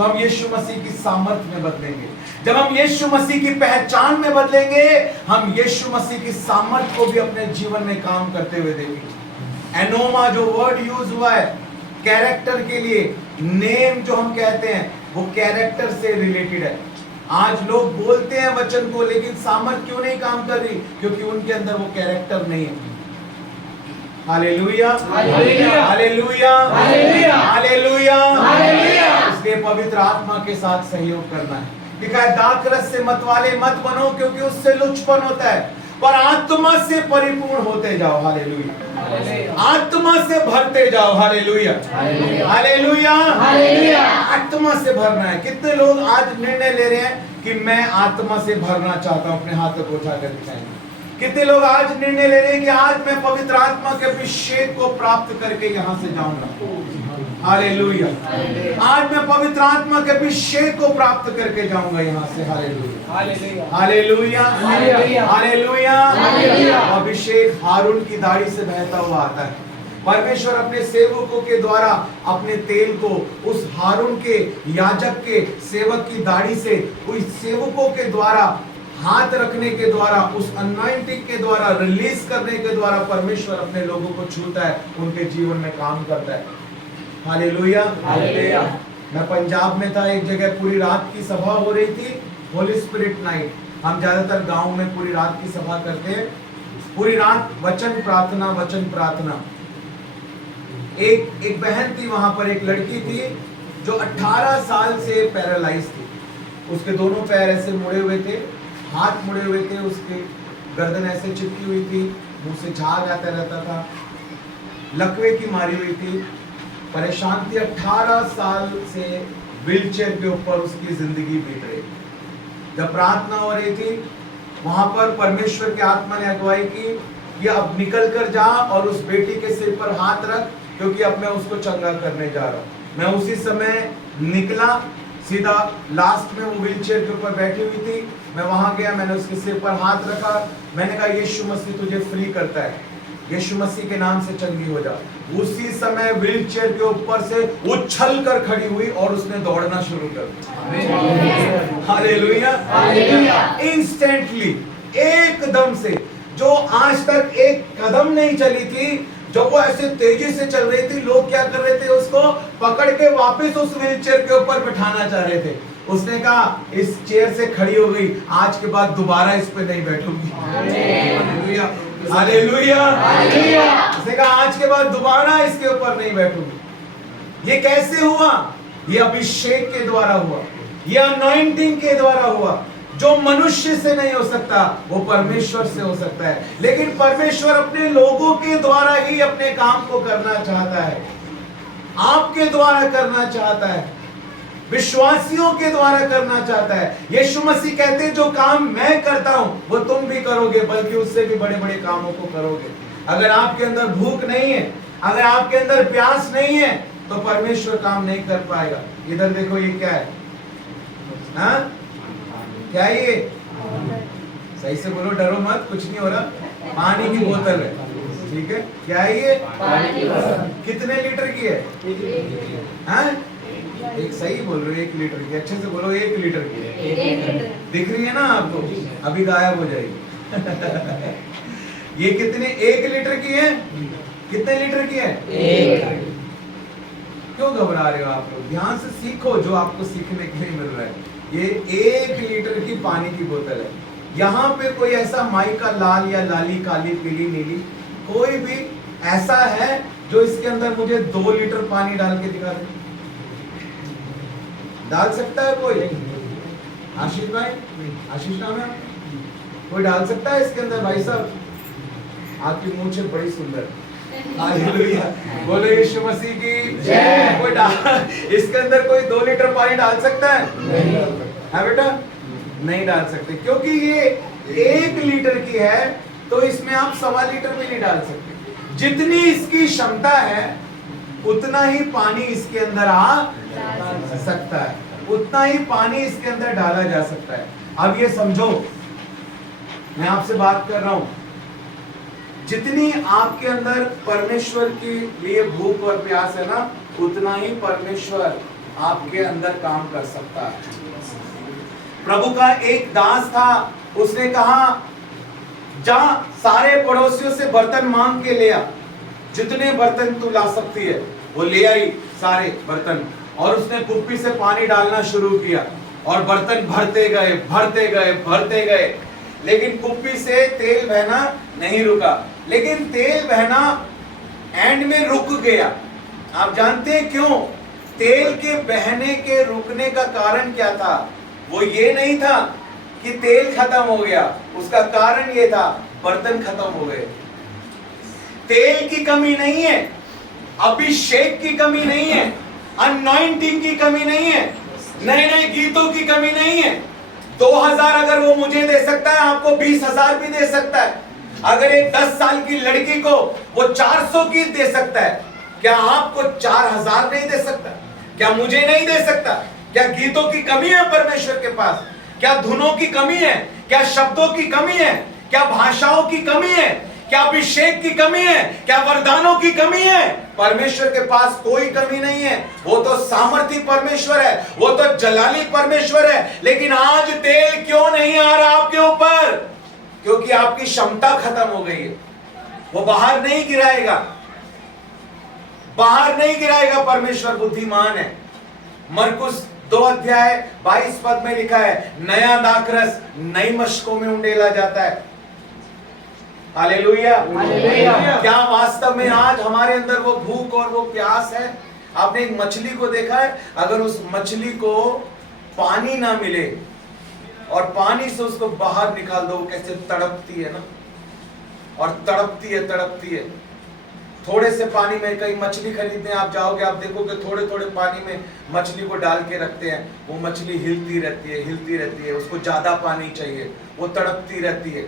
तो हम यीशु मसीह की सामर्थ्य में बदलेंगे। जब हम यीशु मसीह की पहचान में बदलेंगे, हम यीशु मसीह की सामर्थ्य को भी अपने जीवन में काम करते हुए देखेंगे। एनोमा जो वर्ड यूज हुआ है कैरेक्टर के लिए, नेम जो हम कहते हैं वो कैरेक्टर से रिलेटेड है। आज लोग बोलते हैं वचन को, लेकिन सामर्थ क्यों नहीं काम कर रही? क्योंकि उनके अंदर वो कैरेक्टर नहीं है। Hallelujah, hallelujah, hallelujah, hallelujah, hallelujah. इसलिए पवित्र आत्मा के साथ सहयोग करना है। लिखा है दाखरस से मतवाले मत बनो, क्योंकि उससे लुचपन होता है, पर आत्मा से परिपूर्ण होते जाओ। हालेलुया, आत्मा से भरते जाओ। Hallelujah, hallelujah, hallelujah. आत्मा से भरना है। कितने लोग आज निर्णय ले रहे हैं कि मैं आत्मा से भरना चाहता हूं? अपने हाथों को उठाकर दिखाएंगे। कितने लोग आज निर्णय ले रहे हैं कि आज मैं पवित्र आत्मा के अभिषेक को प्राप्त करके यहां से जाऊंगा? हालेलुया, आज मैं पवित्र आत्मा के अभिषेक को प्राप्त करके जाऊंगा यहां से। Hallelujah, hallelujah, hallelujah, hallelujah. अभिषेक हारून की दाढ़ी से बहता हुआ आता है। परमेश्वर अपने सेवकों के द्वारा अपने तेल को उस हारून के, याजक के, सेवक की दाढ़ी से, उस सेवकों के द्वारा हाथ रखने के द्वारा, उस अनॉइंटिंग के द्वारा, रिलीज करने के द्वारा परमेश्वर अपने लोगों को छूता है, उनके जीवन में काम करता है। Hallelujah, hallelujah. मैं पंजाब में था, एक जगह पूरी रात की सभा हो रही थी, होली स्पिरिट नाइट। हम ज्यादातर गांव में पूरी रात की सभा करते हैं। पूरी रात वचन प्रार्थना, वचन प्रार्थना। एक बहन थी वहां पर, एक लड़की थी जो 18 साल से पैरालाइज थी। उसके दोनों पैर ऐसे मुड़े हुए थे, हाथ मुड़े हुए थे, उसके गर्दन ऐसे चिपकी हुई थी, मुंह से झाग आता रहता था, लकवे की मारी हुई थी, परेशान थी। 18 साल से व्हीलचेयर के ऊपर उसकी जिंदगी बीत रही। जब प्रार्थना हो रही थी वहां पर परमेश्वर के आत्मा ने अगुवाई की कि अब निकल कर जा और उस बेटी के सिर पर हाथ रख, क्योंकि अब मैं उसको चंगा करने जा रहा हूं। मैं उसी समय निकला, सीधा लास्ट में वो व्हीलचेयर के ऊपर बैठी हुई थी, मैं वहां गया, मैंने उसके सिर पर हाथ रखा, मैंने कहा यीशु मसीह तुझे फ्री करता है, यीशु मसीह के नाम से चंगी हो जा। उसी समय व्हीलचेयर के ऊपर से उछल कर खड़ी हुई और उसने दौड़ना शुरू कर दिया। Hallelujah, hallelujah. इंस्टेंटली, एकदम से, जो आज तक एक कदम नहीं चली थी, जब वो ऐसे तेजी से चल रही थी, लोग क्या कर रहे थे? उसको पकड़ के वापस उस व्हीलचेयर के ऊपर बिठाना चाह रहे थे। उसने कहा इस चेयर से खड़ी हो गई, आज के बाद दोबारा इस पे नहीं बैठूंगी। Hallelujah, hallelujah, hallelujah. उसने कहा आज के बाद दोबारा इसके ऊपर नहीं बैठूंगी। ये कैसे हुआ? ये अभिषेक के द्वारा हुआ, ये अनॉइंटिंग के द्वारा हुआ। जो मनुष्य से नहीं हो सकता वो परमेश्वर से हो सकता है। लेकिन परमेश्वर अपने लोगों के द्वारा ही अपने काम को करना चाहता है, आपके द्वारा करना चाहता है, विश्वासियों के द्वारा करना चाहता है। यीशु मसीह कहते हैं जो काम मैं करता हूं वो तुम भी करोगे, बल्कि उससे भी बड़े बड़े कामों को करोगे। अगर आपके अंदर भूख नहीं है, अगर आपके अंदर प्यास नहीं है, तो परमेश्वर काम नहीं कर पाएगा। इधर देखो, ये क्या है? हाँ, क्या है ये? सही से बोलो, डरो मत, कुछ नहीं हो रहा। पानी की बोतल है, ठीक है? क्या है ये? कितने लीटर की है? हाँ? एक सही बोल रहे हो, 1 लीटर की। अच्छे से बोलो, 1 लीटर की है। दिख रही है ना आपको? अभी गायब हो जाएगी। ये कितने? 1 लीटर की है। कितने लीटर की है? 1। क्यों घबरा रहे हो आप लोग? ध्यान से सीखो जो आपको सीखने के लिए मिल रहा है। ये 1 लीटर की पानी की बोतल है। यहाँ पे कोई ऐसा माई का लाल या लाली, काली, पीली, नीली, कोई भी ऐसा है जो इसके अंदर मुझे 2 लीटर पानी डाल के दिखा दे? डाल सकता है कोई? आशीष भाई, आशीष नाम है आपका? कोई डाल सकता है इसके अंदर? भाई साहब, आपकी मूंछ बड़ी सुंदर। हालेलुया, बोलो यीशु मसीह की जय। कोई इसके अंदर कोई 2 लीटर पानी डाल सकता है? है बेटा? नहीं डाल सकते, क्योंकि ये 1 लीटर की है, तो इसमें आप 1.25 लीटर भी नहीं डाल सकते। जितनी इसकी क्षमता है उतना ही पानी इसके अंदर आ सकता है, उतना ही पानी इसके अंदर डाला जा सकता है। अब ये समझो, मैं आपसे बात कर रहा हूं, जितनी आपके अंदर परमेश्वर के लिए भूख और प्यास है ना, उतना ही परमेश्वर आपके अंदर काम कर सकता है। प्रभु का एक दास था, उसने कहा जा सारे पड़ोसियों से बर्तन मांग के ले आ, जितने बर्तन तू ला सकती है। वो ले आई सारे बर्तन और उसने कुप्पी से पानी डालना शुरू किया और बर्तन भरते गए भरते गए भरते गए, लेकिन कुप्पी से तेल बहना नहीं रुका। लेकिन तेल बहना एंड में रुक गया। आप जानते हैं क्यों? तेल के बहने के रुकने का कारण क्या था? वो ये नहीं था कि तेल खत्म हो गया, उसका कारण ये था बर्तन खत्म हो गए। तेल की कमी नहीं है, अभिषेक की कमी नहीं है, अनॉइंटिंग की कमी नहीं है, नए नए गीतों की कमी नहीं है। 2000 अगर वो मुझे दे सकता है, आपको 20,000 भी दे सकता है। अगर एक 10 साल की लड़की को वो 400 गीत दे सकता है, क्या आपको 4000 नहीं दे सकता? क्या मुझे नहीं दे सकता? क्या गीतों की कमी है परमेश्वर के पास? क्या धुनों की कमी है? क्या शब्दों की कमी है? क्या भाषाओं की कमी है? क्या अभिषेक की कमी है? क्या वरदानों की कमी है? परमेश्वर के पास कोई कमी नहीं है। वो तो सामर्थी परमेश्वर है, वो तो जलाली परमेश्वर है। लेकिन आज तेल क्यों नहीं आ रहा आपके ऊपर? क्योंकि आपकी क्षमता खत्म हो गई है। वो बाहर नहीं गिराएगा, बाहर नहीं गिराएगा। परमेश्वर बुद्धिमान है। मरकुस 2:22 में लिखा है, नया दाखरस नई मशकों में उंडेला जाता है। हालेलुया। क्या वास्तव में आज हमारे अंदर वो भूख और वो प्यास है? आपने एक मछली को देखा है? अगर उस मछली को पानी ना मिले और पानी से उसको बाहर निकाल दो, कैसे तड़पती है ना, और तड़पती है तड़पती है। थोड़े से पानी में, कहीं मछली खरीदने आप जाओगे, आप देखोगे थोड़े थोड़े पानी में मछली को डाल के रखते हैं। वो मछली हिलती रहती है, हिलती रहती है। उसको ज्यादा पानी चाहिए, वो तड़पती रहती है।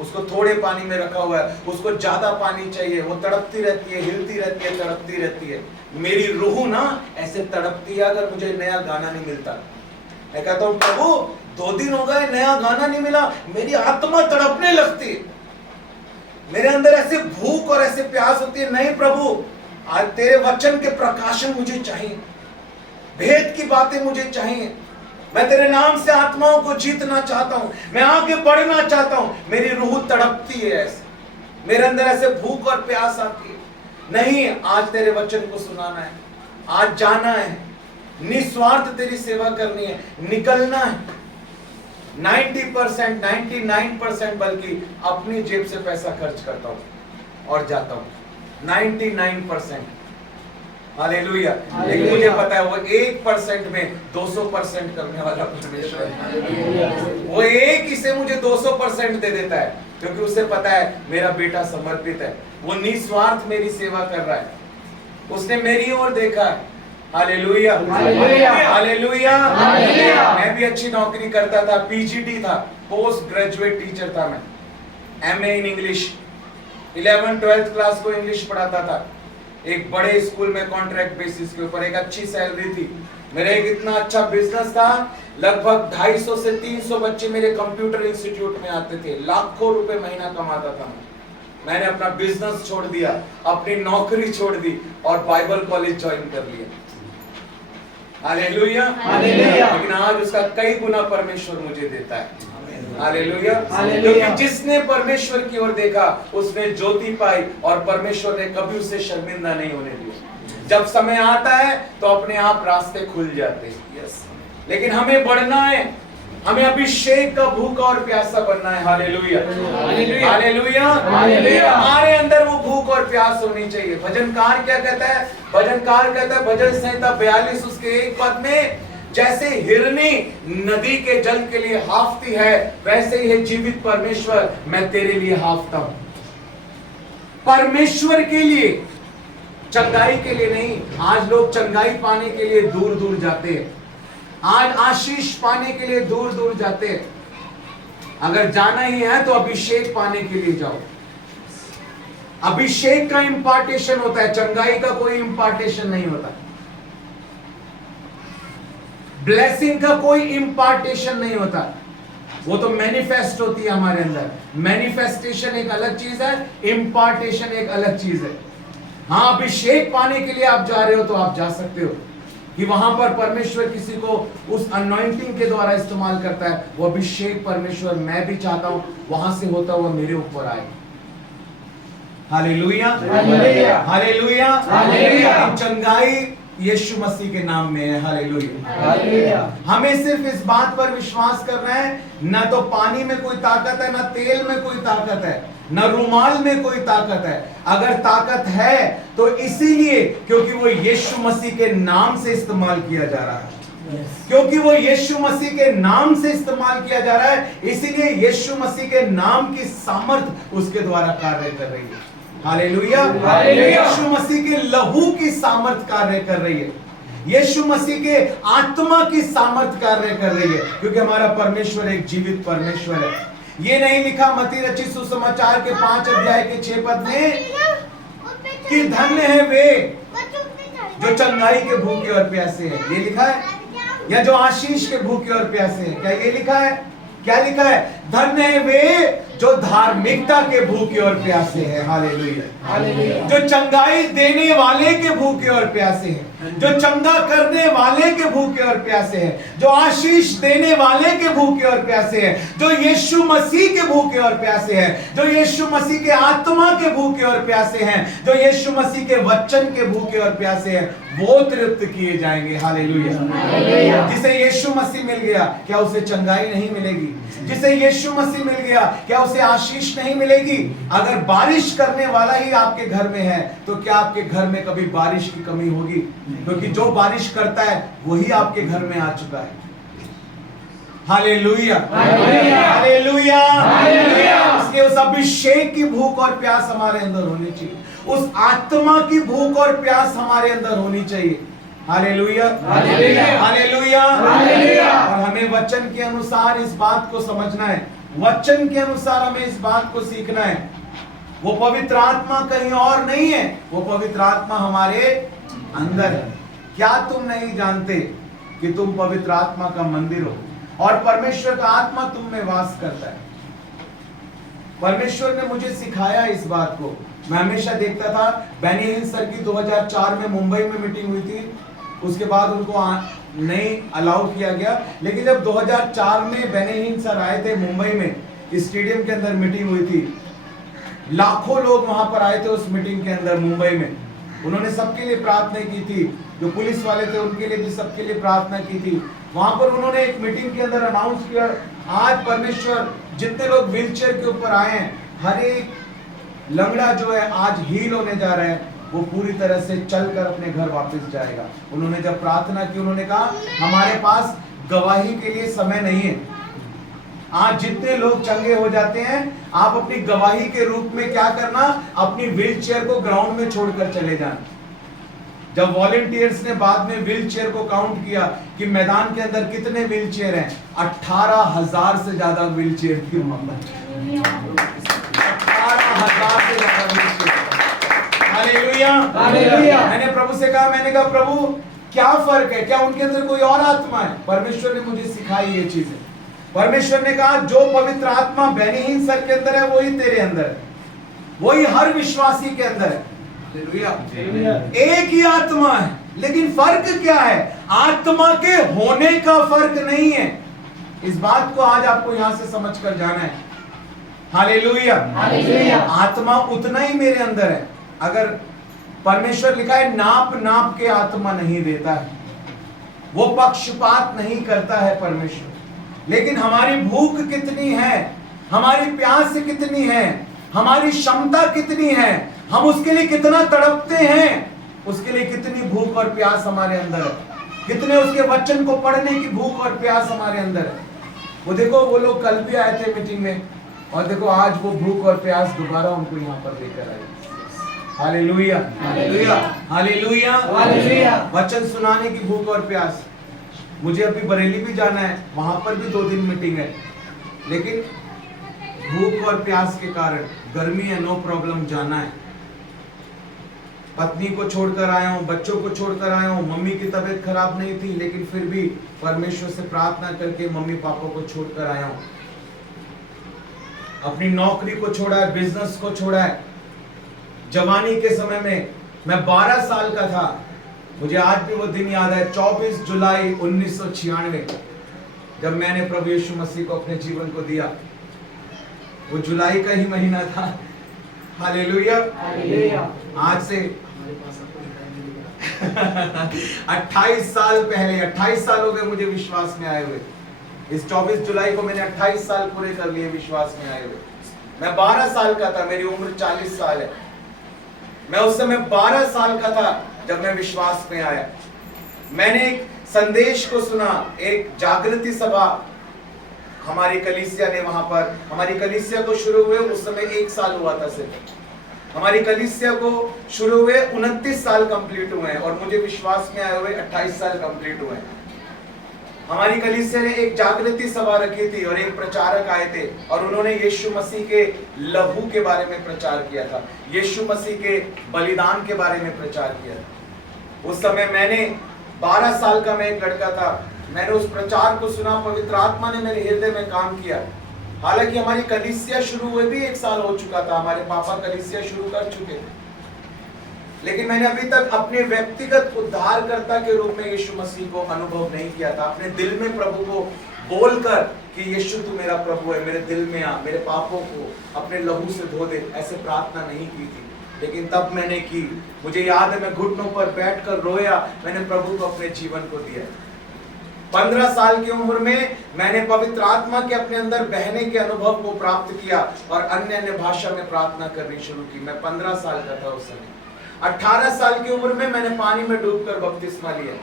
उसको थोड़े पानी में रखा हुआ है, उसको ज्यादा पानी चाहिए, वो तड़पती रहती है, हिलती रहती है, तड़पती रहती है। मेरी रूह ना ऐसे तड़पती है अगर मुझे नया गाना नहीं मिलता। मैं कहता हूँ प्रभु 2 दिन हो गए नया गाना नहीं मिला, मेरी आत्मा तड़पने लगती है। मेरे अंदर ऐसे भूख और ऐसे प्यास होती है, नहीं प्रभु आज तेरे वचन के प्रकाशन मुझे चाहिए, भेद की बातें मुझे चाहिए। मैं तेरे नाम से आत्माओं को जीतना चाहता हूं, मैं आगे बढ़ना चाहता हूं। मेरी रूह तड़पती है ऐसे, मेरे अंदर ऐसे भूख और प्यास आती है। नहीं, आज तेरे वचन को सुनाना है, आज जाना है, निस्वार्थ तेरी सेवा करनी है, निकलना है। 90%, 99% बल्कि अपनी जेब से पैसा खर्च करता हूं और जाता हूं। 99%। हालेलुया। लेकिन मुझे पता है वो 1% में 200% करने वाला परमेश्वर है। वो एक ही से मुझे 200% दे देता है, क्योंकि उसे पता है मेरा बेटा समर्पित है, वो निस्वार्थ मेरी सेवा कर रहा है, उसने मेरी ओर देखा है। Hallelujah, hallelujah. मैं भी अच्छी नौकरी करता था, पीजीटी था, पोस्ट ग्रेजुएट टीचर था मैं, MA in English. 11th-12th class को इंग्लिश पढ़ाता था एक बड़े स्कूल में कॉन्ट्रैक्ट बेसिस के ऊपर। एक अच्छी सैलरी थी, मेरा एक इतना अच्छा बिजनेस था, लगभग 250 से 300 बच्चे मेरे कंप्यूटर इंस्टीट्यूट में आते थे, लाखों रुपए महीना कमाता था मैं। मैंने अपना बिजनेस छोड़ दिया, अपनी नौकरी छोड़ दी और बाइबल कॉलेज ज्वाइन कर लिया। Hallelujah, hallelujah. लेकिन आज उसका कई गुना परमेश्वर मुझे देता है। हालेलुया। क्योंकि जिसने परमेश्वर की ओर देखा उसने ज्योति पाई और परमेश्वर ने कभी उसे शर्मिंदा नहीं होने दिया। जब समय आता है तो अपने आप रास्ते खुल जाते हैं। लेकिन हमें बढ़ना है, हमें अभिषेक का भूखा और प्यासा बनना है। Hallelujah, hallelujah, hallelujah. हमारे अंदर वो भूख और प्यास होनी चाहिए। भजनकार क्या कहता है? भजनकार कहता है भजन संहिता 42 उसके 1 पद में, जैसे हिरनी नदी के जल के लिए हाफती है, वैसे ही जीवित परमेश्वर मैं तेरे लिए हाफता हूं। परमेश्वर के लिए, चंगाई के लिए नहीं। आज लोग चंगाई पाने के लिए दूर दूर जाते हैं, आज आशीष पाने के लिए दूर दूर जाते हैं। अगर जाना ही है तो अभिषेक पाने के लिए जाओ। अभिषेक का इंपार्टेशन होता है, चंगाई का कोई इंपार्टेशन नहीं होता। ब्लेसिंग का कोई इंपार्टेशन नहीं होता, वो तो मैनिफेस्ट होती है हमारे अंदर। मैनिफेस्टेशन एक अलग चीज है, इंपार्टेशन एक अलग चीज है। हाँ, अभिषेक पाने के लिए आप जा रहे हो तो आप जा सकते हो, कि वहां पर परमेश्वर किसी को उस अनॉइंटिंग के द्वारा इस्तेमाल करता है, वो अभिषेक परमेश्वर मैं भी चाहता हूं वहां से होता हुआ मेरे ऊपर आए। Hallelujah, hallelujah, hallelujah, hallelujah. चंगाई यीशु मसीह के नाम में है। Hallelujah, hallelujah. हमें सिर्फ इस बात पर विश्वास करना है, ना तो पानी में कोई ताकत है, ना तेल में कोई ताकत है, ना रुमाल में कोई ताकत है। अगर ताकत है तो इसीलिए क्योंकि वो यीशु मसीह के नाम से इस्तेमाल किया जा रहा है, क्योंकि वो यीशु मसीह के नाम से इस्तेमाल किया जा रहा है, इसीलिए यीशु मसीह के नाम की सामर्थ उसके द्वारा कार्य कर रही है। Hallelujah, hallelujah. यीशु मसीह के लहू की सामर्थ कार्य कर रही है, यीशु मसीह के आत्मा की सामर्थ कार्य कर रही है, क्योंकि हमारा परमेश्वर एक जीवित परमेश्वर है। ये नहीं लिखा मत्ती रचित सुसमाचार के 5 अध्याय के 6 पद में कि धन्य है वे जो चंगाई के भूखे और प्यासे हैं, ये लिखा है, या जो आशीष के भूखे और प्यासे हैं, क्या ये लिखा है? क्या लिखा है? धन्य है वे जो धार्मिकता के भूखे और प्यासे हैं। Hallelujah, hallelujah. जो चंगाई देने वाले के भूखे और प्यासे हैं, जो चंगा करने वाले के भूखे और प्यासे हैं, जो आशीष देने वाले के भूखे और प्यासे हैं, जो यीशु मसीह के भूखे और प्यासे हैं, जो यीशु मसीह के आत्मा के भूखे और प्यासे हैं, जो यीशु मसीह के वचन के भूखे और प्यासे हैं, वो तृप्त किए जाएंगे। हालेलुया। जिसे यीशु मसीह मिल गया, क्या उसे चंगाई नहीं मिलेगी? जिसे यीशु मसीह मिल गया, क्या उसे आशीष नहीं मिलेगी? अगर बारिश करने वाला ही आपके घर में है, तो क्या आपके घर में कभी बारिश की कमी होगी? क्योंकि जो बारिश करता है वही आपके घर में आ चुका है। Hallelujah, hallelujah, hallelujah, hallelujah. इसलिए उस अभिषेक की भूख और प्यास हमारे अंदर होनी चाहिए, उस आत्मा की भूख और प्यास हमारे अंदर होनी चाहिए। Hallelujah, hallelujah, hallelujah, hallelujah. और हमें वचन के अनुसार इस बात को समझना है, वचन के अनुसार हमें इस बात को सीखना है। वो पवित्र आत्मा कहीं और नहीं है, वो पवित्र आत्मा हमारे अंदर है। क्या तुम नहीं जानते कि तुम पवित्र आत्मा का मंदिर हो और परमेश्वर का आत्मा तुम में वास करता है? परमेश्वर ने मुझे सिखाया इस बात को। मैं हमेशा देखता था, बेनी हिन सर की 2004 में मुंबई में मीटिंग हुई थी, उसके बाद उनको नहीं अलाउ किया गया, लेकिन जब 2004 में बेनी हिन सर आए थे मुंबई में, स्टेडियम के अंदर मीटिंग हुई थी, लाखों लोग वहां पर आए थे उस मीटिंग के अंदर मुंबई में। उन्होंने सबके लिए प्रार्थना की थी, जो पुलिस वाले थे उनके लिए भी सबके लिए प्रार्थना की थी। वहां पर उन्होंने एक मीटिंग के अंदर अनाउंस किया, आज परमेश्वर जितने लोग व्हीलचेयर के ऊपर आए हैं, हर एक लंगड़ा जो है आज हील होने जा रहा है, वो पूरी तरह से चलकर अपने घर वापस जाएगा। उन्होंने जब प्रार्थना की, उन्होंने कहा हमारे पास गवाही के लिए समय नहीं है, आज जितने लोग चंगे हो जाते हैं, आप अपनी गवाही के रूप में क्या करना, अपनी व्हीलचेयर को ग्राउंड में छोड़कर चले जाना। जब वॉलंटियर्स ने बाद में व्हीलचेयर को काउंट किया कि मैदान के अंदर कितने व्हीलचेयर हैं, 18,000 से ज्यादा व्हीलचेयर थी। 18,000 से ज्यादा व्हीलचेयर। Hallelujah, hallelujah. मैंने प्रभु से कहा, मैंने कहा प्रभु क्या फर्क है, क्या उनके अंदर कोई और आत्मा है? परमेश्वर ने मुझे सिखाई ये चीजें। परमेश्वर ने कहा जो पवित्र आत्मा बेनी हिन सर के अंदर है, वही तेरे अंदर है, वही हर विश्वासी के अंदर है। एक ही आत्मा है, लेकिन फर्क क्या है? आत्मा के होने का फर्क नहीं है। इस बात को आज आपको यहां से समझ कर जाना है। Hallelujah, hallelujah. आत्मा उतना ही मेरे अंदर है। अगर परमेश्वर लिखा है नाप नाप के आत्मा नहीं देता है, वो पक्षपात नहीं करता है परमेश्वर, लेकिन हमारी भूख कितनी है, हमारी प्यास कितनी है, हमारी क्षमता कितनी है, हम उसके लिए कितना तड़पते हैं, उसके लिए कितनी भूख और प्यास हमारे अंदर है, कितने उसके वचन को पढ़ने की भूख और प्यास हमारे अंदर है। वो देखो, वो लोग कल भी आए थे मीटिंग में, और देखो आज वो भूख और प्यास दोबारा उनको यहाँ पर लेकर आए। Hallelujah, hallelujah, hallelujah, hallelujah. वचन सुनाने की भूख और प्यास। मुझे अभी बरेली भी जाना है, वहां पर भी 2 दिन मीटिंग है, लेकिन भूख और प्यास के कारण, गर्मी है, नो प्रॉब्लम, जाना है। पत्नी को छोड़कर आया हूँ, बच्चों को छोड़कर आया हूँ, मम्मी की तबीयत खराब नहीं थी, लेकिन फिर भी परमेश्वर से प्रार्थना करके मम्मी पापा को छोड़कर आया हूँ। अपनी नौकरी को छोड़ा है, बिजनेस को छोड़ा है। जवानी के समय में मैं 12 साल का था, मुझे आज भी वो दिन याद है, 24 जुलाई 1996, जब मैंने प्रभु यीशु मसीह को अपने जीवन को दिया। वो जुलाई का ही महीना था। हालेलुया। हालेलुया। आज से 28 साल पहले, 28 साल हो गए मुझे विश्वास में आए हुए। इस 24 जुलाई को मैंने 28 साल पूरे कर लिए विश्वास में आए हुए। मैं 12 साल का था, मेरी उम्र 40 साल है। मैं उस समय 12 साल का था जब मैं विश्वास में आया। मैंने एक संदेश को सुना, एक जागृति सभा हमारी कलीसिया ने, वहां पर हमारी कलीसिया को शुरू हुए उस समय 1 साल हुआ था सिर्फ। हमारी कलीसिया को शुरू हुए 29 साल कंप्लीट हुए हैं और मुझे विश्वास में आए हुए 28 साल कंप्लीट हुए हैं। हमारी कलीसिया ने एक जागृति सभा रखी थी और एक प्रचारक आए थे और उन्होंने यीशु मसीह के लहू के बारे में प्रचार किया था, यीशु मसीह के बलिदान के बारे में प्रचार किया था। उस समय मैंने 12 साल का मैं एक लड़का था। मैंने उस प्रचार को सुना, पवित्र आत्मा ने मेरे हृदय में काम किया। हालांकि हमारी कलीसिया शुरू हुए भी 1 साल हो चुका था, हमारे पापा कलीसिया शुरू कर चुके थे, लेकिन मैंने अभी तक अपने व्यक्तिगत उद्धारकर्ता के रूप में यीशु मसीह को अनुभव नहीं किया था। अपने दिल में प्रभु को बोलकर कि यीशु तू मेरा प्रभु है, मेरे दिल में आ, मेरे पापों को अपने लहू से धो दे, ऐसे प्रार्थना नहीं की थी। लेकिन तब मैंने की। मुझे याद है मैं घुटनों पर बैठकर रोया, मैंने प्रभु को अपने जीवन को दिया। 15 साल की उम्र में मैंने पवित्र आत्मा के अपने अंदर बहने के अनुभव को प्राप्त किया और अन्य भाषा में प्रार्थना करनी शुरू की। मैं 15 साल का था उस समय। 18 साल की उम्र में मैंने पानी में डूबकर बपतिस्मा लिया।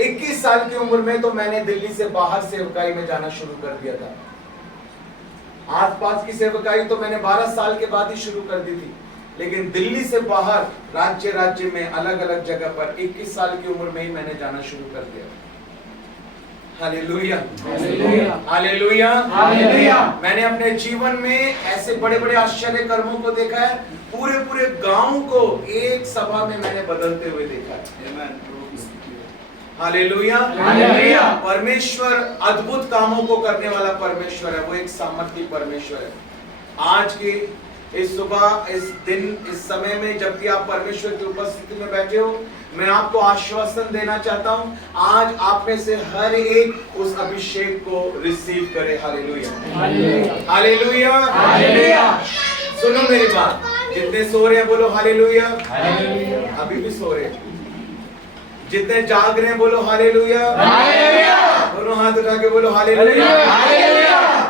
21 साल की उम्र में तो मैंने दिल्ली से बाहर सेवकाई में जाना शुरू कर दिया था। आसपास की सेवकाई तो मैंने 12 साल के बाद ही शुरू कर दी थी, लेकिन दिल्ली से बाहर राज्य में अलग अलग जगह पर 21 साल की उम्र में ही मैंने जाना शुरू कर दिया। Hallelujah, hallelujah, hallelujah, hallelujah. मैंने अपने जीवन में ऐसे बड़े बड़े आश्चर्य कर्मों को देखा है। पूरे पूरे गांव को एक सभा में मैंने बदलते हुए देखा है। Hallelujah, hallelujah. परमेश्वर अद्भुत कामों को करने वाला परमेश्वर है। वो एक सामर्थी परमेश्वर है। आज की इस सुबह, इस दिन, इस समय में जब भी आप परमेश्वर की उपस्थिति में बैठे हो, मैं आपको आश्वासन देना चाहता हूं, आज आप में से हर एक उस अभिषेक को रिसीव करे। Hallelujah, hallelujah, hallelujah. सुनो मेरी बात, जितने सो रहे हैं बोलो हालेलुया, अभी भी सो रहे हैं। जितने जाग रहे हैं बोलो हालेलुया, दोनों हाथ उठा के बोलो हालेलुया।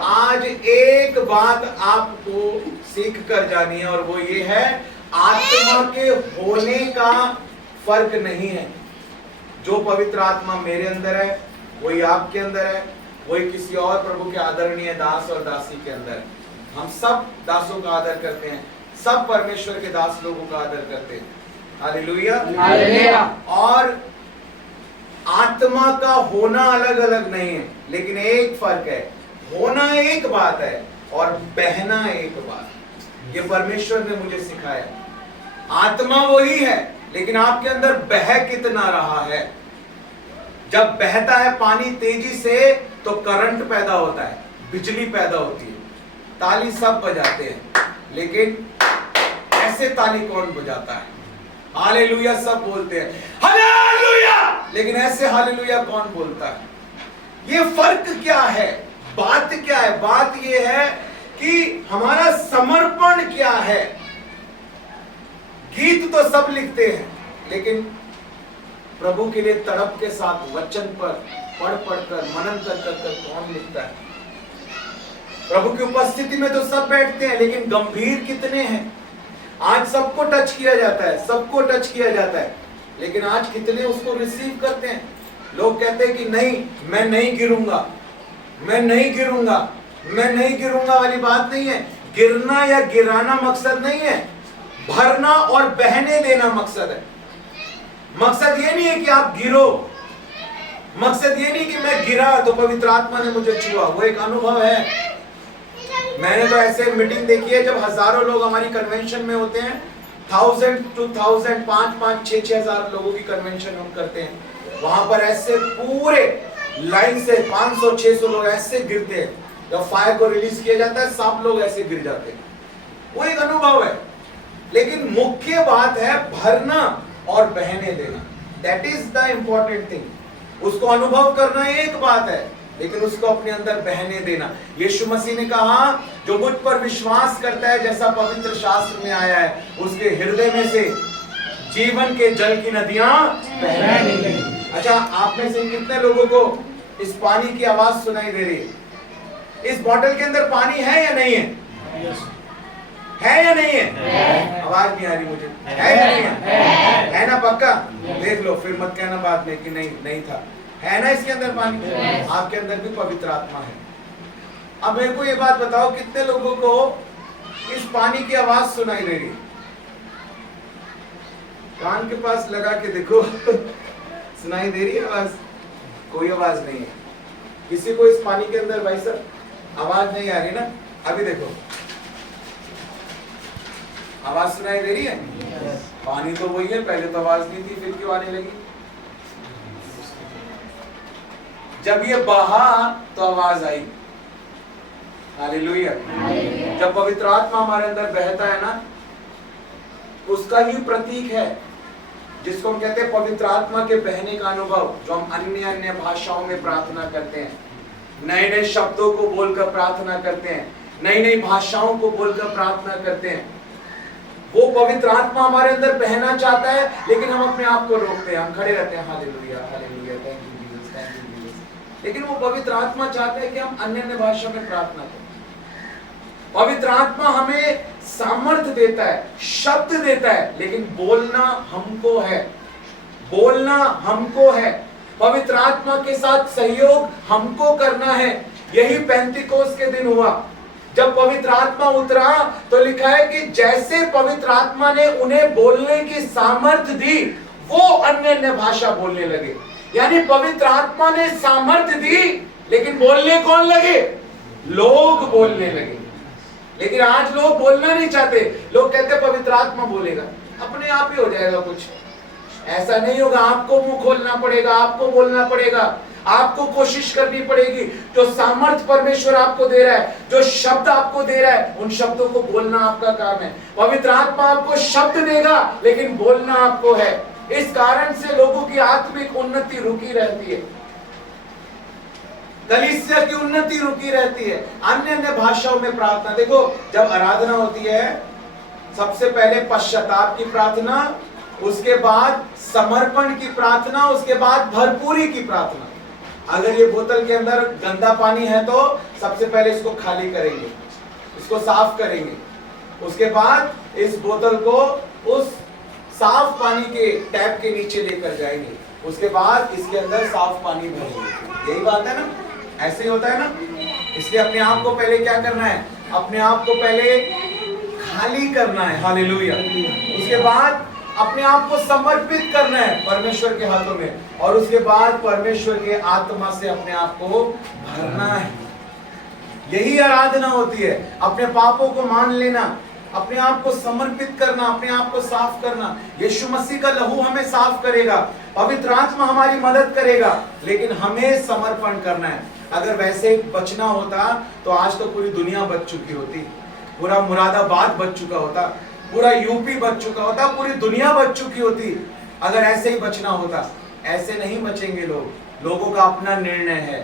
आज एक बात आपको सीख कर जानी है और वो ये है, आत्मा के होने का फर्क नहीं है। जो पवित्र आत्मा मेरे अंदर है वही आपके अंदर है, वही किसी और प्रभु के आदरणीय दास और दासी के अंदर है। हम सब दासों का आदर करते हैं, सब परमेश्वर के दास लोगों का आदर करते हैं। Hallelujah, hallelujah. और आत्मा का होना अलग अलग नहीं है, लेकिन एक फर्क है, होना एक बात है और बहना एक बात। ये परमेश्वर ने मुझे सिखाया। आत्मा वही है, लेकिन आपके अंदर बह कितना रहा है। जब बहता है पानी तेजी से तो करंट पैदा होता है, बिजली पैदा होती है, ताली सब बजाते हैं, लेकिन ऐसे ताली कौन बजाता है? हालेलुया सब बोलते हैं हालेलुया, लेकिन ऐसे हालेलुया कौन बोलता है? ये फर्क क्या है? बात क्या है? बात ये है कि हमारा समर्पण क्या है। गीत तो सब लिखते हैं, लेकिन प्रभु के लिए तड़प के साथ वचन पर पढ़ कर मनन कर कौन लिखता है? प्रभु की उपस्थिति में तो सब बैठते हैं, लेकिन गंभीर कितने हैं? आज सबको टच किया जाता है, सबको टच किया जाता है, लेकिन आज कितने उसको रिसीव करते हैं? लोग कहते हैं कि नहीं, मैं नहीं गिरूंगा, मैं नहीं गिरूंगा, मैं नहीं गिरूंगा वाली बात नहीं है। गिरना या गिराना मकसद नहीं है, भरना और बहने देना मकसद है। मकसद ये नहीं है कि आप गिरो, मकसद ये नहीं कि मैं गिरा तो पवित्र आत्मा ने मुझे छुआ। वो एक अनुभव है। मैंने तो ऐसे मीटिंग देखी है जब हजारों लोग हमारी कन्वेंशन में होते हैं, 1000 to 1000, 5,000, 6,000 लोगों की कन्वेंशन हम करते हैं। वहां पर ऐसे पूरे लाइन से 500-600 लोग ऐसे गिरते हैं। जब फायर को रिलीज किया जाता है, सब लोग ऐसे गिर जाते हैं। वो एक अनुभव है, लेकिन मुख्य बात है भरना और बहने देना। That is the important thing. उसको अनुभव करना एक बात है, लेकिन उसको अपने अंदर बहने देना। यीशु मसीह ने कहा जो मुझ पर विश्वास करता है, जैसा पवित्र शास्त्र में आया है, उसके हृदय में से जीवन के जल की नदियां बहने लगेंगी। अच्छा, आप में से कितने लोगों को इस पानी की आवाज सुनाई दे रही है? इस बोतल के अंदर पानी है या नहीं है? है या नहीं है? आवाज नहीं आ रही मुझे। है या नहीं है? है ना? पक्का? देख लो, फिर मत कहना बाद में कि नहीं था। है ना इसके अंदर पानी? आपके अंदर भी पवित्र आत्मा है। अब मेरे को ये बात बताओ, कितने लोगों को इस पानी की आवाज सुनाई दे रही है? कान के पास लगा के देखो सुनाई दे रही है आवाज? कोई आवाज नहीं है। किसी को इस पानी के अंदर भाई साहब आवाज नहीं आ रही ना? अभी देखो, आवाज सुनाई दे रही है? पानी तो वही है, पहले तो आवाज नहीं थी, फिर क्यों आने लगी? जब ये बहा तो आवाज आई। हालेलुया। जब पवित्र आत्मा हमारे अंदर बहता है ना, उसका ही प्रतीक है जिसको हम कहते हैं पवित्र आत्मा के बहने का अनुभव। जो हम अन्य अन्य भाषाओं में प्रार्थना करते हैं, नए नए शब्दों को बोलकर प्रार्थना करते हैं, नई नई भाषाओं को बोलकर प्रार्थना करते हैं, वो पवित्र आत्मा हमारे अंदर बहना चाहता है, लेकिन हम अपने आप को रोकते हैं। हम खड़े रहते हैं, hallelujah hallelujah, thank you Jesus, thank you Jesus. लेकिन वो पवित्र आत्मा चाहता है कि हम अन्य अन्य भाषा में प्रार्थना करें। पवित्र आत्मा हमें सामर्थ्य देता है, शब्द देता है, लेकिन बोलना हमको है। बोलना हमको है। पवित्र आत्मा के साथ सहयोग हमको करना है। यही पेंतिकोस्त के दिन हुआ। जब पवित्र आत्मा उतरा तो लिखा है कि जैसे पवित्र आत्मा ने उन्हें बोलने की सामर्थ्य दी, वो अन्य अन्य भाषा बोलने लगे। यानी पवित्र आत्मा ने सामर्थ्य दी, लेकिन बोलने कौन लगे? लोग बोलने लगे। लेकिन आज लोग बोलना नहीं चाहते। लोग कहते पवित्र आत्मा बोलेगा, अपने आप ही हो जाएगा कुछ। ऐसा नहीं होगा, आपको मुंह खोलना पड़ेगा, आपको बोलना पड़ेगा, आपको कोशिश करनी पड़ेगी। जो सामर्थ्य परमेश्वर आपको दे रहा है, जो शब्द आपको दे रहा है, उन शब्दों को बोलना आपका काम है। पवित्र आत्मा आपको शब्द देगा, लेकिन बोलना आपको है। इस कारण से लोगों की आत्मिक उन्नति रुकी रहती है, कलीसिया की उन्नति रुकी रहती है। अन्य अन्य भाषाओं में प्रार्थना, देखो जब आराधना होती है, सबसे पहले पश्चाताप की प्रार्थना, उसके बाद समर्पण की प्रार्थना, उसके बाद भरपूरी की प्रार्थना। अगर ये बोतल के अंदर गंदा पानी है तो सबसे पहले इसको खाली करेंगे, इसको साफ करेंगे, उसके बाद इस बोतल को उस साफ पानी के टैप के नीचे लेकर जाएंगे, उसके बाद इसके अंदर साफ पानी भरेंगे। यही बात है ना? ऐसे ही होता है ना? इसलिए अपने आप को पहले क्या करना है? अपने आप को पहले खाली करना है। हालेलुया। उसके बाद अपने आप को समर्पित करना है परमेश्वर के हाथों में, और उसके बाद परमेश्वर के आत्मा से अपने आप को भरना है। यही आराधना होती है। अपने पापों को मान लेना, अपने आप को समर्पित करना, अपने आप को साफ करना। यीशु मसीह का लहू हमें साफ करेगा, पवित्र आत्मा हमारी मदद करेगा, लेकिन हमें समर्पण करना है। अगर वैसे बचना होता तो आज तो पूरी दुनिया बच चुकी होती, पूरा मुरादाबाद बच चुका होता, पूरा यूपी बच चुका होता, पूरी दुनिया बच चुकी होती। अगर ऐसे ही बचना होता, ऐसे नहीं बचेंगे लोग। लोगों का अपना निर्णय है।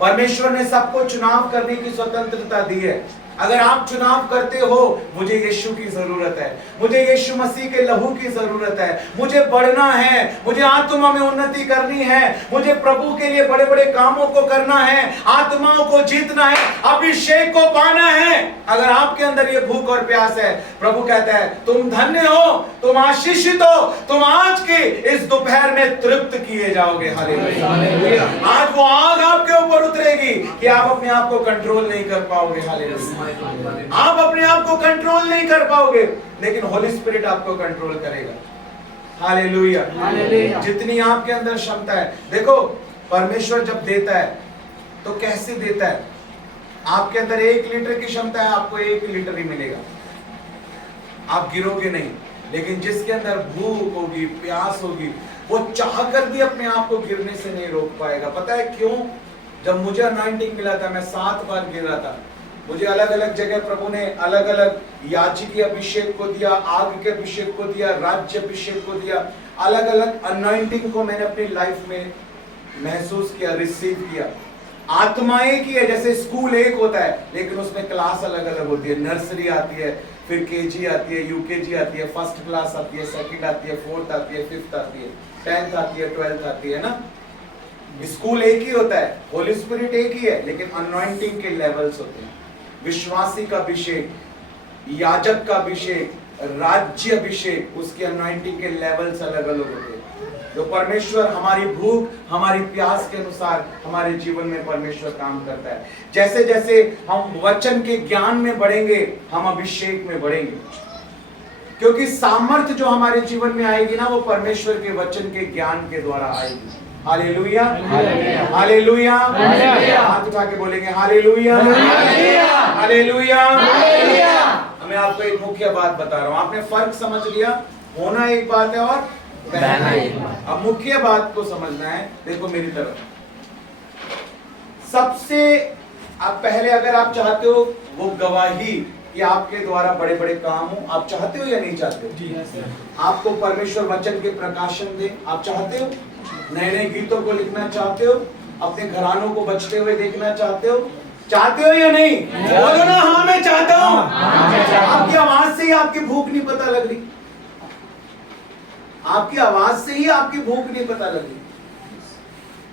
परमेश्वर ने सबको चुनाव करने की स्वतंत्रता दी है। अगर आप चुनाव करते हो, मुझे यीशु की जरूरत है, मुझे यीशु मसीह के लहू की जरूरत है, मुझे बढ़ना है, मुझे आत्मा में उन्नति करनी है, मुझे प्रभु के लिए बड़े बड़े कामों को करना है, आत्माओं को जीतना है, अभिषेक को पाना है। अगर आपके अंदर ये भूख और प्यास है, प्रभु कहता है तुम धन्य हो, तुम आशीषित हो, तुम आज के इस दोपहर में तृप्त किए जाओगे। हालेलुया। आज वो आग आपके ऊपर उतरेगी कि आप अपने आप को कंट्रोल नहीं कर पाओगे। हालेलुया। आप अपने आप को कंट्रोल नहीं कर पाओगे, लेकिन होली स्पिरिट आपको कंट्रोल करेगा। हालेलुया। जितनी आपके अंदर क्षमता है, देखो परमेश्वर जब देता है तो कैसे देता है? आपके अंदर 1 लीटर की क्षमता है, आपको 1 लीटर ही मिलेगा, आप गिरोगे नहीं। लेकिन जिसके अंदर भूख होगी, प्यास होगी, वो चाहकर भी अपने आप को गिरने से नहीं रोक पाएगा। पता है क्यों? जब मुझे अनॉइंटिंग मिला था, मैं 7 बार गिर रहा था। मुझे अलग अलग जगह प्रभु ने अलग अलग याजकी अभिषेक को दिया, आग के अभिषेक को दिया, राज्य अभिषेक को दिया, अलग अलग अनॉइंटिंग को मैंने अपनी लाइफ में महसूस किया, रिसीव किया। आत्माएं की है, जैसे स्कूल एक होता है लेकिन उसमें क्लास अलग अलग होती है। नर्सरी आती है, फिर केजी आती है, यूकेजी आती है, फर्स्ट क्लास आती है, सेकंड आती है, फोर्थ आती है, फिफ्थ आती है, 10th आती है, 12th आती है ना। स्कूल एक ही होता है, होली स्पिरिट एक ही है, लेकिन अनॉइंटिंग के लेवल्स होते हैं। विश्वासी का अभिषेक, याजक का अभिषेक, राज्य अभिषेक, उसकी अनॉइंटिंग के लेवल्स अलग अलग होते हैं। तो परमेश्वर हमारी भूख, हमारी प्यास के अनुसार हमारे जीवन में परमेश्वर काम करता है। जैसे जैसे हम वचन के ज्ञान में बढ़ेंगे, हम अभिषेक में बढ़ेंगे, क्योंकि सामर्थ्य जो हमारे जीवन में आएगी ना, वो परमेश्वर के वचन के ज्ञान के द्वारा आएगी। हालेलुया, हालेलुया, हाथ उठा के बोलेंगे हालेलुया, हालेलुया। मैं आपको एक मुख्य बात बता रहा हूं, आपने फर्क समझ लिया। होना एक बात है और बहना एक बात। अब मुख्य बात को समझना है। देखो मेरी तरफ, सबसे आप पहले अगर आप चाहते हो वो गवाही कि आपके द्वारा बड़े बड़े काम हो, आप चाहते हो या नहीं चाहते हो? आपको परमेश्वर वचन के प्रकाशन दे, आप चाहते हो? नए नए गीतों को लिखना चाहते हो? अपने घरानों को बचते हुए देखना चाहते हो? चाहते हो या नहीं? बोलो ना, हाँ मैं चाहता हूँ। आपकी आवाज से ही आपकी भूख नहीं पता लग रही, आपकी आवाज से ही आपकी भूख नहीं पता लग रही।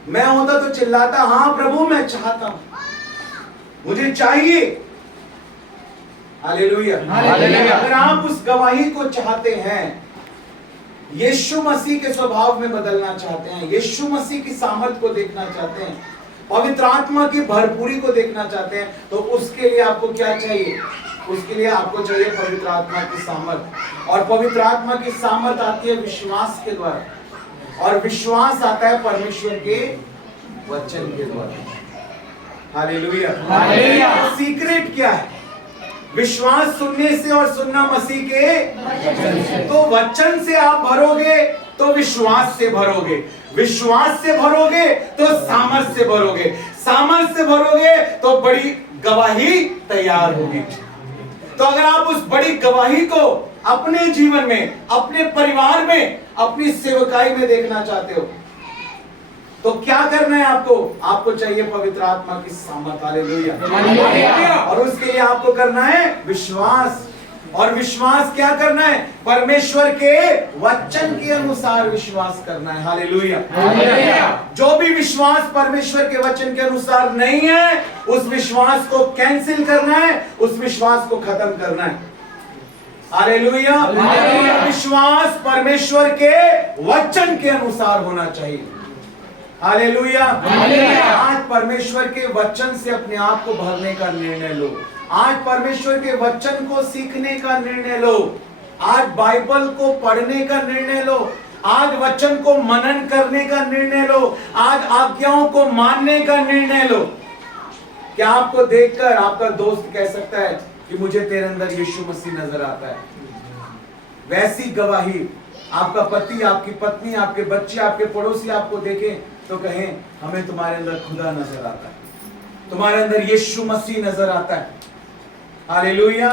मैं होता तो चिल्लाता, हाँ प्रभु मैं चाहता हूं, मुझे चाहिए। हालेलुया। अगर आप उस गवाही को चाहते हैं, यीशु मसीह के स्वभाव में बदलना चाहते हैं, यीशु मसीह की सामर्थ को देखना चाहते हैं, पवित्र आत्मा की भरपूरी को देखना चाहते हैं, तो उसके लिए आपको क्या चाहिए? उसके लिए आपको चाहिए पवित्र आत्मा की सामर्थ। और पवित्र आत्मा की सामर्थ आती है विश्वास के द्वारा, और विश्वास आता है परमेश्वर के वचन के द्वारा। हालेलुया। सीक्रेट क्या है? विश्वास सुनने से और सुनना मसीह के वचन से। तो वचन से आप भरोगे तो विश्वास से भरोगे, विश्वास से भरोगे तो सामर्थ से भरोगे, सामर्थ से भरोगे तो बड़ी गवाही तैयार होगी। तो अगर आप उस बड़ी गवाही को अपने जीवन में, अपने परिवार में, अपनी सेवकाई में देखना चाहते हो, तो क्या करना है आपको? आपको चाहिए पवित्र आत्मा की सामर्थ। हालेलुया। और उसके लिए आपको करना है विश्वास। और विश्वास क्या करना है? परमेश्वर के वचन के अनुसार विश्वास करना है। हालेलुया। जो भी विश्वास परमेश्वर के वचन के अनुसार नहीं है, उस विश्वास को कैंसिल करना है, उस विश्वास को खत्म करना है। हालेलुया। विश्वास परमेश्वर के वचन के अनुसार होना चाहिए। हालेलुया। आज परमेश्वर के वचन से अपने आप को भरने का निर्णय लो। आज परमेश्वर के वचन को सीखने का निर्णय लो। आज बाइबल को पढ़ने का निर्णय लो। आज वचन को मनन करने का निर्णय लो। आज आज्ञाओं को मानने का निर्णय लो। क्या आपको देखकर आपका दोस्त कह सकता है कि मुझे तेरे अंदर यीशु मसीह नजर आता है? वैसी गवाही आपका पति, आपकी पत्नी, आपके बच्चे, आपके पड़ोसी आपको देखें तो कहें हमें तुम्हारे अंदर खुदा नजर आता है, तुम्हारे अंदर यीशु मसीह नजर आता है। हालेलुया।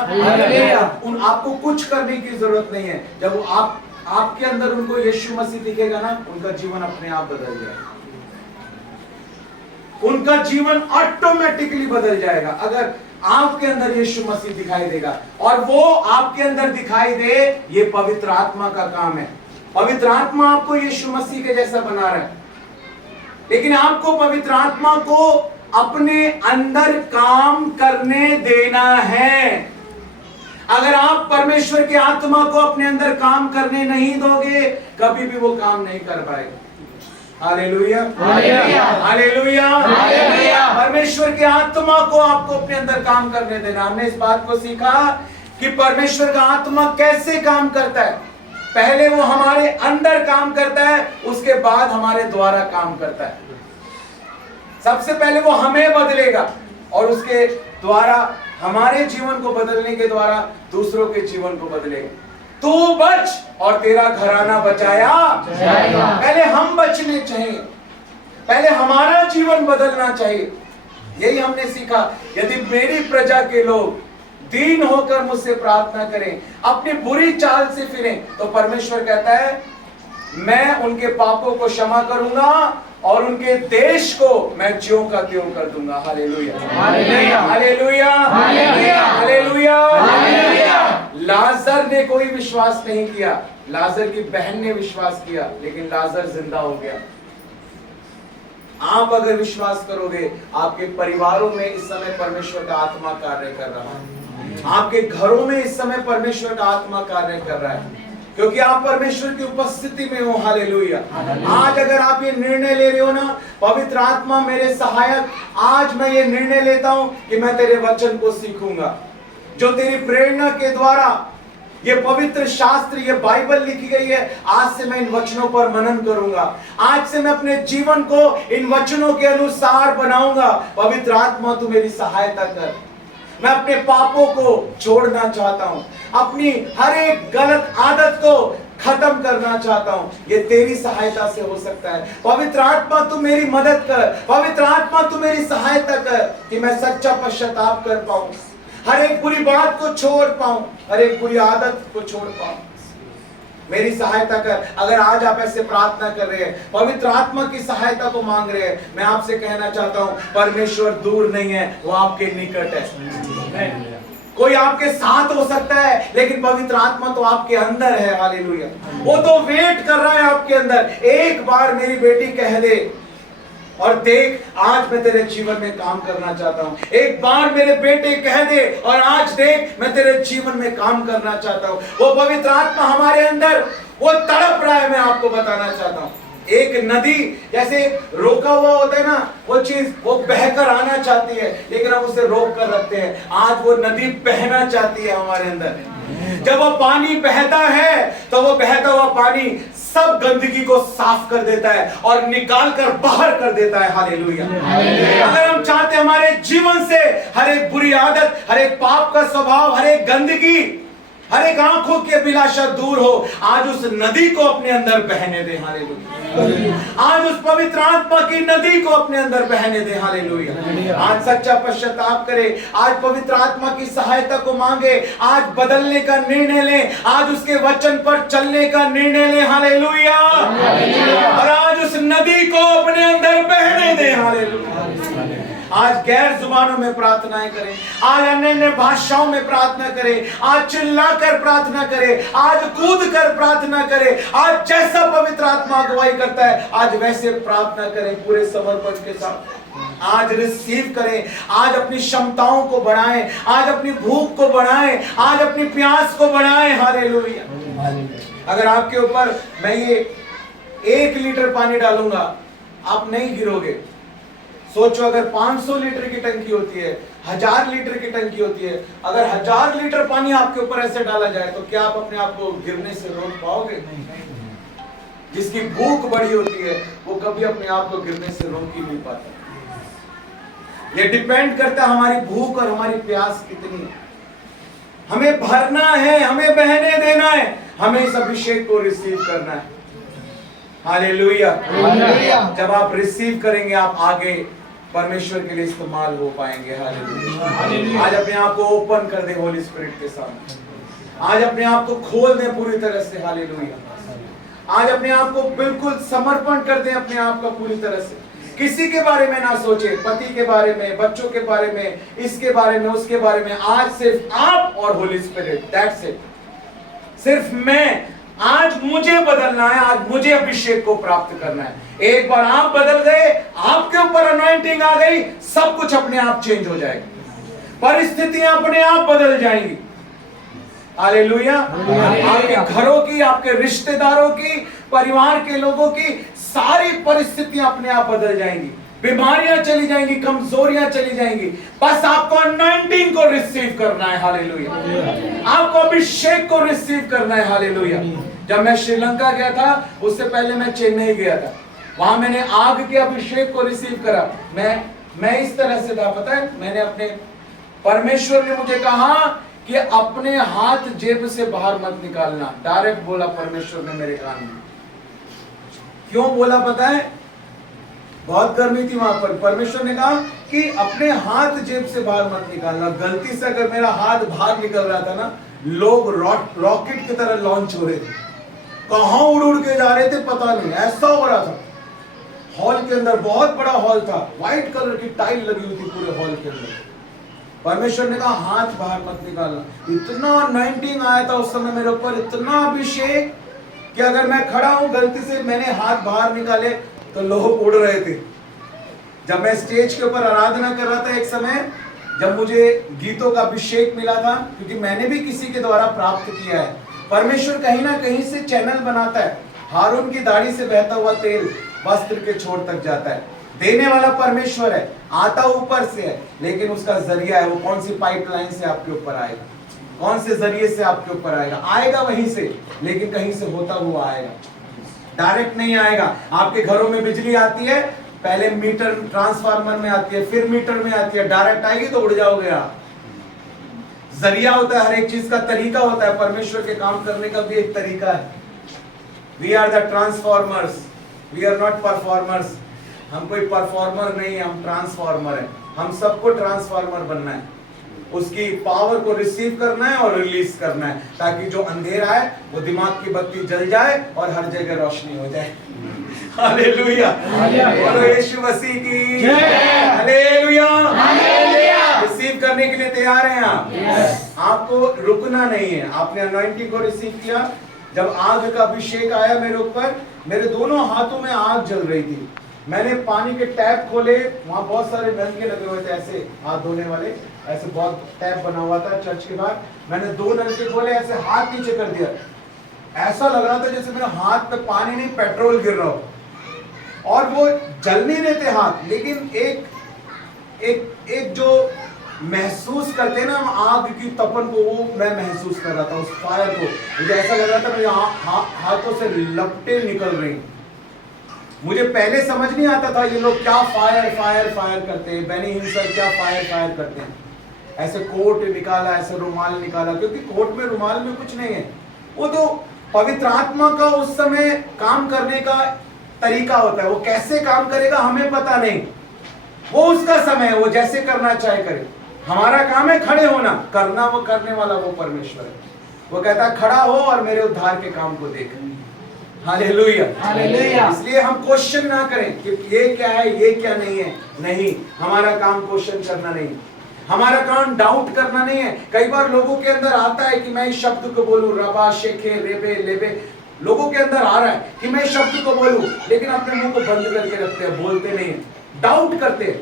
उन आपको कुछ करने की जरूरत नहीं है। जब आपके अंदर उनको यीशु मसीह दिखेगा ना, उनका जीवन अपने आप बदल जाएगा, उनका जीवन ऑटोमेटिकली बदल जाएगा। अगर आपके अंदर यीशु मसीह दिखाई देगा, और वो आपके अंदर दिखाई दे, ये पवित्र आत्मा का काम है। पवित्र आत्मा आपको यीशु मसीह के जैसा बना रहा है, लेकिन आपको पवित्र आत्मा को अपने अंदर काम करने देना है। अगर आप परमेश्वर की आत्मा को अपने अंदर काम करने नहीं दोगे, कभी भी वो काम नहीं कर पाएगा। Hallelujah, hallelujah. परमेश्वर की आत्मा को आपको अपने अंदर काम करने देना। हमने इस बात को सीखा कि परमेश्वर का आत्मा कैसे काम करता है। पहले वो हमारे अंदर काम करता है, उसके बाद हमारे द्वारा काम करता है। सबसे पहले वो हमें बदलेगा, और उसके द्वारा, हमारे जीवन को बदलने के द्वारा दूसरों के जीवन को बदलेगा। तू बच और तेरा घराना बचाया जाएगा। पहले हम बचने चाहिए, पहले हमारा जीवन बदलना चाहिए। यही हमने सीखा। यदि मेरी प्रजा के लोग दीन होकर मुझसे प्रार्थना करें, अपनी बुरी चाल से फिरें, तो परमेश्वर कहता है मैं उनके पापों को क्षमा करूंगा और उनके देश को मैं ज्यों का त्यों कर दूंगा। Hallelujah, hallelujah, hallelujah, hallelujah, hallelujah, hallelujah. लाजर ने कोई विश्वास नहीं किया, लाजर की बहन ने विश्वास किया, लेकिन लाजर जिंदा हो गया। आप अगर विश्वास करोगे, आपके परिवारों में इस समय परमेश्वर का आत्मा कार्य कर रहा है, आपके घरों में इस समय परमेश्वर का आत्मा कार्य कर रहा है, क्योंकि आप परमेश्वर की उपस्थिति में हो। हालेलुया। आज अगर आप ये निर्णय ले रहे हो ना, पवित्र आत्मा मेरे सहायक, आज मैं ये निर्णय लेता हूं कि मैं तेरे वचन को सीखूंगा, जो तेरी प्रेरणा के द्वारा ये पवित्र शास्त्र, ये बाइबल लिखी गई है, आज से मैं इन वचनों पर मनन करूंगा, आज से मैं अपने जीवन को इन वचनों के अनुसार बनाऊंगा। पवित्र आत्मा तू मेरी सहायता कर। मैं अपने पापों को छोड़ना चाहता हूं, अपनी हर एक गलत आदत को खत्म करना चाहता हूं। ये तेरी सहायता से हो सकता है। पवित्र आत्मा तू मेरी मदद कर, पवित्र आत्मा तू मेरी सहायता कर कि मैं सच्चा पश्चाताप कर पाऊं, हर एक बुरी बात को छोड़ पाऊं, हर एक बुरी आदत को छोड़ पाऊं। मेरी सहायता कर। अगर आज आप ऐसे प्रार्थना कर रहे हैं, पवित्र आत्मा की सहायता को मांग रहे हैं, मैं आपसे कहना चाहता हूं, परमेश्वर दूर नहीं है, वो आपके निकट है। कोई आपके साथ हो सकता है, लेकिन पवित्र आत्मा तो आपके अंदर है। हालेलुया। वो तो वेट कर रहा है आपके अंदर। एक बार मेरी बेटी कह दे और देख, आज मैं तेरे जीवन में काम करना चाहता हूं। एक बार मेरे बेटे कह दे और आज देख, मैं तेरे जीवन में काम करना चाहता हूं। वो पवित्र आत्मा हमारे अंदर वो तड़प रहा है। मैं आपको बताना चाहता हूं, एक नदी जैसे रोका हुआ होता है ना, वो चीज वो बहकर आना चाहती है, लेकिन हम उसे रोक कर रखते हैं। आज वो नदी बहना चाहती है हमारे अंदर। जब वो पानी बहता है, तो वो बहता हुआ पानी सब गंदगी को साफ कर देता है और निकाल कर बाहर कर देता है। हालेलुया। अगर हम चाहते हैं हमारे जीवन से हर एक बुरी आदत, हर एक पाप का स्वभाव, हर एक गंदगी, हर एक आंखों की अभिलाषा दूर हो, आज उस नदी को अपने अंदर बहने दे। हालेलुया। आज उस पवित्र आत्मा की नदी को अपने अंदर बहने दे। हालेलुया। आज सच्चा पश्चाताप करे, आज पवित्र आत्मा की सहायता को मांगे, आज बदलने का निर्णय ले, आज उसके वचन पर चलने का निर्णय ले। हालेलुया। और आज उस नदी को अपने अंदर बहने दे। हालेलुया। आज गैर जुबानों में प्रार्थनाएं करें, आज अन्य भाषाओं में प्रार्थना करें, आज चिल्लाकर प्रार्थना करें, आज कूद कर प्रार्थना करें, आज जैसा पवित्र आत्मा अगुवाई करता है आज वैसे प्रार्थना करें पूरे समर्पण के साथ। आज रिसीव करें, आज अपनी क्षमताओं को बढ़ाएं, आज अपनी भूख को बढ़ाएं, आज अपनी प्यास को बढ़ाएं। हालेलुया। अगर आपके ऊपर मैं ये 1 लीटर पानी डालूंगा, आप नहीं गिरोगे। सोचो, अगर 500 लीटर की टंकी होती है, 1000 लीटर की टंकी होती है, अगर 1000 लीटर पानी आपके ऊपर ऐसे डाला जाए, तो क्या आप अपने आप को गिरने से रोक पाओगे? जिसकी भूख बड़ी होती है, वो कभी अपने आप को गिरने से रोक ही नहीं पाता। ये डिपेंड करता है हमारी भूख और हमारी प्यास कितनी है। हमें भरना है, हमें बहने देना है, हमें इस अभिषेक को रिसीव करना है। हालेलुया। जब आप रिसीव करेंगे, आप आगे परमेश्वर के लिए इस्तेमाल हो पाएंगे। हालेलुया। आज अपने आप को ओपन कर दे होली स्पिरिट के सामने, आज अपने आप को खोल दे पूरी तरह से। हालेलुया। आज अपने आप को बिल्कुल समर्पण कर दे, अपने आप का पूरी तरह से। किसी के बारे में ना सोचे, पति के बारे में, बच्चों के बारे में, इसके बारे में, उसके बारे में। आज सिर्फ आप और होली स्पिरिट, दैट्स इट। सिर्फ मैं, आज मुझे बदलना है, आज मुझे अभिषेक को प्राप्त करना है। एक बार आप बदल गए, आपके ऊपर अनॉइंटिंग आ गई, सब कुछ अपने आप चेंज हो जाएगा, परिस्थितियां अपने आप बदल जाएंगी। हालेलुया। आपके घरों की, आपके रिश्तेदारों की, परिवार के लोगों की सारी परिस्थितियां अपने आप बदल जाएंगी, बीमारियां चली जाएंगी, कमजोरियां चली जाएंगी। बस आपको अनॉइंटिंग को रिसीव करना है। हालेलुया। आपको अभिषेक को रिसीव करना है। हालेलुया। जब मैं श्रीलंका गया था, उससे पहले मैं चेन्नई गया था, वहां मैंने आग के अभिषेक को रिसीव करा। मैं इस तरह से था, पता है, मैंने अपने परमेश्वर ने मुझे कहा कि अपने हाथ जेब से बाहर मत निकालना। डायरेक्ट बोला परमेश्वर ने मेरे कान में। क्यों बोला पता है? बहुत गर्मी थी वहां पर। परमेश्वर ने कहा कि अपने हाथ जेब से बाहर मत निकालना। गलती से अगर मेरा हाथ बाहर निकल रहा था ना, लोग रॉकेट की तरह लॉन्च हो रहे थे। कहां उड़ उड़ के जा रहे थे पता नहीं, ऐसा हो रहा था। हॉल के अंदर बहुत बड़ा हॉल था, व्हाइट कलर की टाइल लगी हुई थी पूरे हॉल के अंदर। परमेश्वर ने कहा हाथ बाहर मत निकालना। इतना अनॉइंटिंग आया था उस समय मेरे ऊपर, इतना अभिषेक कि अगर मैं खड़ा हूं गलती से मैंने हाथ बाहर निकाले तो लोग उड़ रहे थे। जब मैं स्टेज के ऊपर आराधना कर रहा था एक समय, जब मुझे गीतों का अभिषेक मिला था, क्योंकि मैंने भी किसी के द्वारा प्राप्त किया है। परमेश्वर कहीं ना कहीं से चैनल बनाता है। हारून की दाढ़ी से बहता हुआ तेल वस्त्र के छोर तक जाता है। देने वाला परमेश्वर है, आता ऊपर से है, लेकिन उसका जरिया है वो कौन सी पाइपलाइन से आपके ऊपर आएगा, कौन से जरिए से आपके ऊपर आएगा। आएगा वहीं से, लेकिन कहीं से होता हुआ आएगा, डायरेक्ट नहीं आएगा। आपके घरों में बिजली आती है, पहले मीटर ट्रांसफार्मर में आती है, फिर मीटर में आती है, डायरेक्ट आएगी तो उड़ जाओगे आप। जरिया होता है, हर एक चीज का तरीका होता है। परमेश्वर के काम करने का भी एक तरीका है। We are the transformers, we are not performers. हम कोई परफॉर्मर नहीं है, हम ट्रांसफॉर्मर है। हम सबको ट्रांसफॉर्मर बनना है, उसकी पावर को रिसीव करना है और रिलीज करना है, ताकि जो अंधेरा है वो दिमाग की बत्ती जल जाए और हर जगह रोशनी हो जाए। हालेलुया, बोलो यीशु मसीह की जय। हालेलुया, रिसीव करने के लिए तैयार हैं आप? आपको रुकना नहीं है। आपने अनॉइंटिंग को रिसीव किया। जब आग का अभिषेक आया मेरे ऊपर, मेरे दोनों हाथों में आग जल रही थी। मैंने पानी के टैप खोले, वहां बहुत सारे नलके लगे हुए थे, ऐसे हाथ धोने वाले, ऐसे बहुत टैप बना हुआ था चर्च के बाहर। मैंने 2 नलके खोले, ऐसे हाथ नीचे कर दिया। ऐसा लग रहा था जैसे मेरे हाथ पे पानी नहीं पेट्रोल गिर रहा हो, और वो जल नहीं रहे थे हाथ, लेकिन एक जो महसूस करते हैं ना हम आग की तपन को, वो मैं महसूस कर रहा था, उस फायर को। मुझे ऐसा लग रहा था मेरे हाथों से लपटें निकल रही। मुझे पहले समझ नहीं आता था ये लोग क्या फायर फायर फायर करते हैं, बेनी हिंसर क्या फायर फायर करते हैं। ऐसे कोट निकाला, ऐसे रुमाल निकाला, क्योंकि कोट में रुमाल में कुछ नहीं है। वो तो पवित्र आत्मा का उस समय काम करने का तरीका होता है। वो कैसे काम करेगा हमें पता नहीं, वो उसका समय है, वो जैसे करना चाहे करे। हमारा काम है खड़े होना, करना वो करने वाला वो परमेश्वर है। वो कहता है खड़ा हो और मेरे उद्धार के काम को देख। Hallelujah, hallelujah. इसलिए हम क्वेश्चन ना करें कि ये क्या है ये क्या नहीं है। नहीं, हमारा काम क्वेश्चन करना नहीं, हमारा काम डाउट करना नहीं है। कई बार लोगों के अंदर आता है कि मैं इस शब्द को बोलूं, रबा शेखे रेबे लेबे, लोगों के अंदर आ रहा है कि मैं इस शब्द को बोलूं, लेकिन अपने मुंह को बंद करके रखते हैं, बोलते नहीं, डाउट करते हैं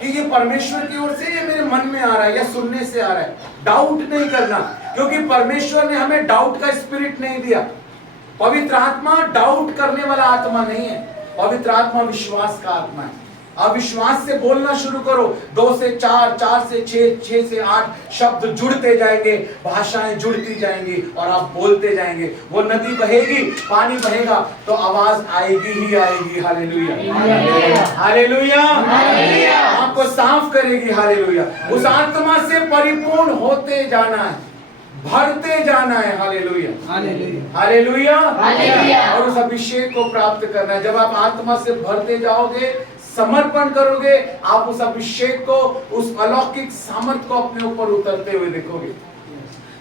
कि ये परमेश्वर की ओर से, ये मेरे मन में आ रहा है या सुनने से आ रहा है। डाउट नहीं करना, क्योंकि परमेश्वर ने हमें डाउट का स्पिरिट नहीं दिया। पवित्र आत्मा डाउट करने वाला आत्मा नहीं है, पवित्र आत्मा विश्वास का आत्मा है। अविश्वास से बोलना शुरू करो, 2 से 4, 4 से 6, 6 से 8 शब्द जुड़ते जाएंगे, भाषाएं जुड़ती जाएंगी और आप बोलते जाएंगे। वो नदी बहेगी, पानी बहेगा तो आवाज आएगी ही आएगी। हालेलुया, हालेलुया, आपको साफ करेगी। हालेलुया, उस आत्मा से परिपूर्ण होते जाना है, भरते जाना है। Hallelujah, hallelujah, hallelujah. और उस अभिषेक को प्राप्त करना है। जब आप आत्मा से भरते जाओगे, समर्पण करोगे, आप उस अभिषेक को, उस अलौकिक सामर्थ को अपने ऊपर उतरते हुए देखोगे।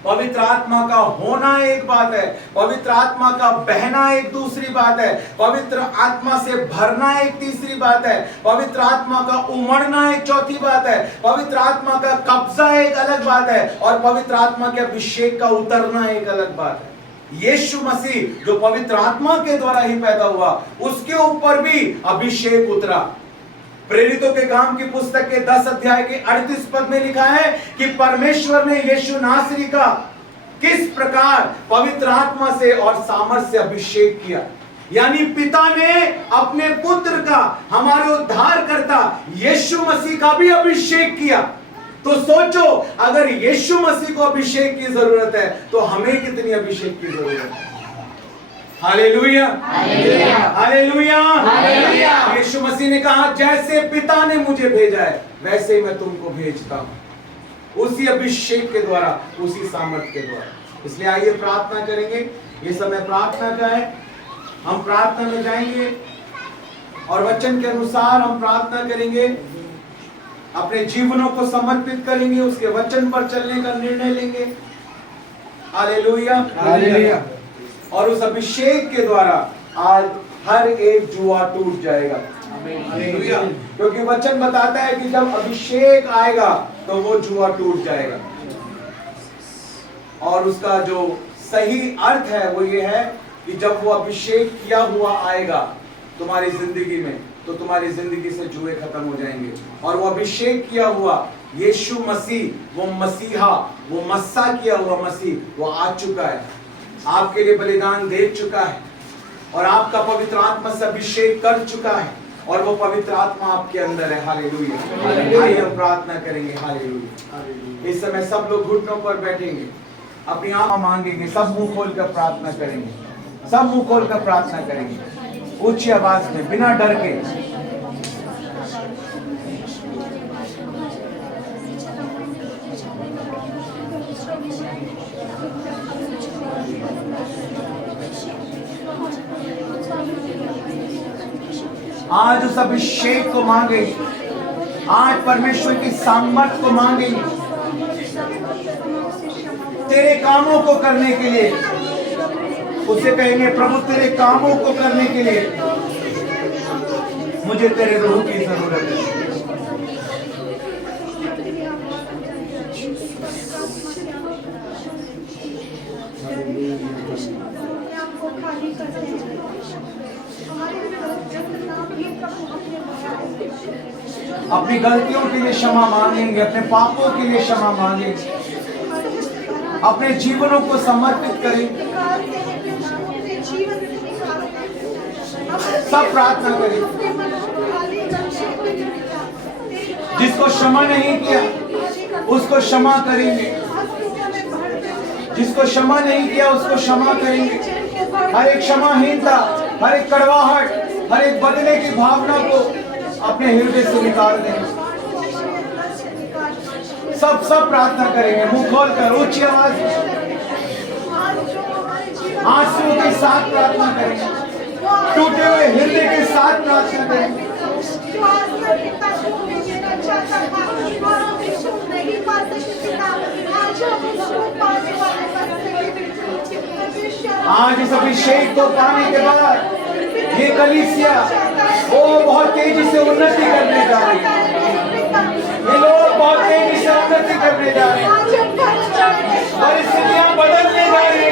पवित्र आत्मा का होना एक बात है, पवित्र आत्मा का बहना एक दूसरी बात है, पवित्र आत्मा से भरना एक तीसरी बात है, पवित्र आत्मा का उमड़ना एक चौथी बात है, पवित्र आत्मा का कब्जा एक अलग बात है, और पवित्र आत्मा के अभिषेक का उतरना एक अलग बात है। यीशु मसीह जो पवित्र आत्मा के द्वारा ही पैदा हुआ, उसके ऊपर भी अभिषेक उतरा। प्रेरितों के काम की पुस्तक के 10 अध्याय के 38 पद में लिखा है कि परमेश्वर ने यीशु नासरी का किस प्रकार पवित्र आत्मा से और सामर्थ से अभिषेक किया। यानी पिता ने अपने पुत्र का, हमारे उद्धारकर्ता यीशु मसीह का भी अभिषेक किया। तो सोचो, अगर यीशु मसीह को अभिषेक की जरूरत है तो हमें कितनी अभिषेक की जरूरत है। Hallelujah, hallelujah, hallelujah, hallelujah. यीशु मसीह ने कहा जैसे पिता ने मुझे भेजा है वैसे ही मैं तुमको भेजता हूं, उसी अभिषेक के द्वारा, उसी सामर्थ के द्वारा। इसलिए आइए प्रार्थना करेंगे। ये समय प्रार्थना का है, हम प्रार्थना में जाएंगे और वचन के अनुसार हम प्रार्थना करेंगे, अपने जीवनों को समर्पित करेंगे, उसके वचन पर चलने का निर्णय लेंगे। Hallelujah, hallelujah. और उस अभिषेक के द्वारा आज हर एक जुआ टूट जाएगा। क्योंकि वचन बताता है कि जब अभिषेक आएगा तो वो जुआ टूट जाएगा। और उसका जो सही अर्थ है वो ये है कि जब वो अभिषेक किया हुआ आएगा तुम्हारी जिंदगी में, तो तुम्हारी जिंदगी से जुए खत्म हो जाएंगे। और वो अभिषेक किया हुआ यीशु मसीह, वो मसीहा, वो मस्सा किया हुआ मसीह, वो आ चुका है, आपके लिए बलिदान दे चुका है और आपका पवित्र आत्मा से अभिषेक कर चुका है और वो पवित्र आत्मा आपके अंदर है। हालेलुया। आइए हम प्रार्थना करेंगे। हालेलुया। इस समय सब लोग घुटनों पर बैठेंगे, अपनी आंख मांगेंगे, सब मुंह खोल कर प्रार्थना करेंगे, सब मुंह खोल कर प्रार्थना करेंगे ऊंची आवाज में, बिना डर के। आज उस अभिषेक को मांगेंगे, आज परमेश्वर की सामर्थ को मांगेंगे तेरे कामों को करने के लिए। उसे कहेंगे, प्रभु तेरे कामों को करने के लिए मुझे तेरे रूह की जरूरत है। अपनी गलतियों के लिए क्षमा मांगेंगे, अपने पापों के लिए क्षमा मांगेंगे, अपने जीवनों को समर्पित करेंगे। सब प्रार्थना करेंगे। जिसको क्षमा नहीं किया उसको क्षमा करेंगे, जिसको क्षमा नहीं किया उसको क्षमा करेंगे। हर एक क्षमाहीनता, हर एक कड़वाहट, हर एक बदले की भावना को अपने हृदय से निकाल दें। सब प्रार्थना करेंगे मुंह खोल कर, ऊंची आवाज में, आंसुओं के साथ प्रार्थना करेंगे, टूटे हुए हृदय के साथ प्रार्थना करेंगे। आज इस अभिषेक को पाने के बाद ये कलीसिया वो बहुत तेजी से उन्नति करने जा रही है। ये लोग बहुत तेजी से उन्नति करने जा रहे हैं, परिस्थितियां बदलने जा रही है।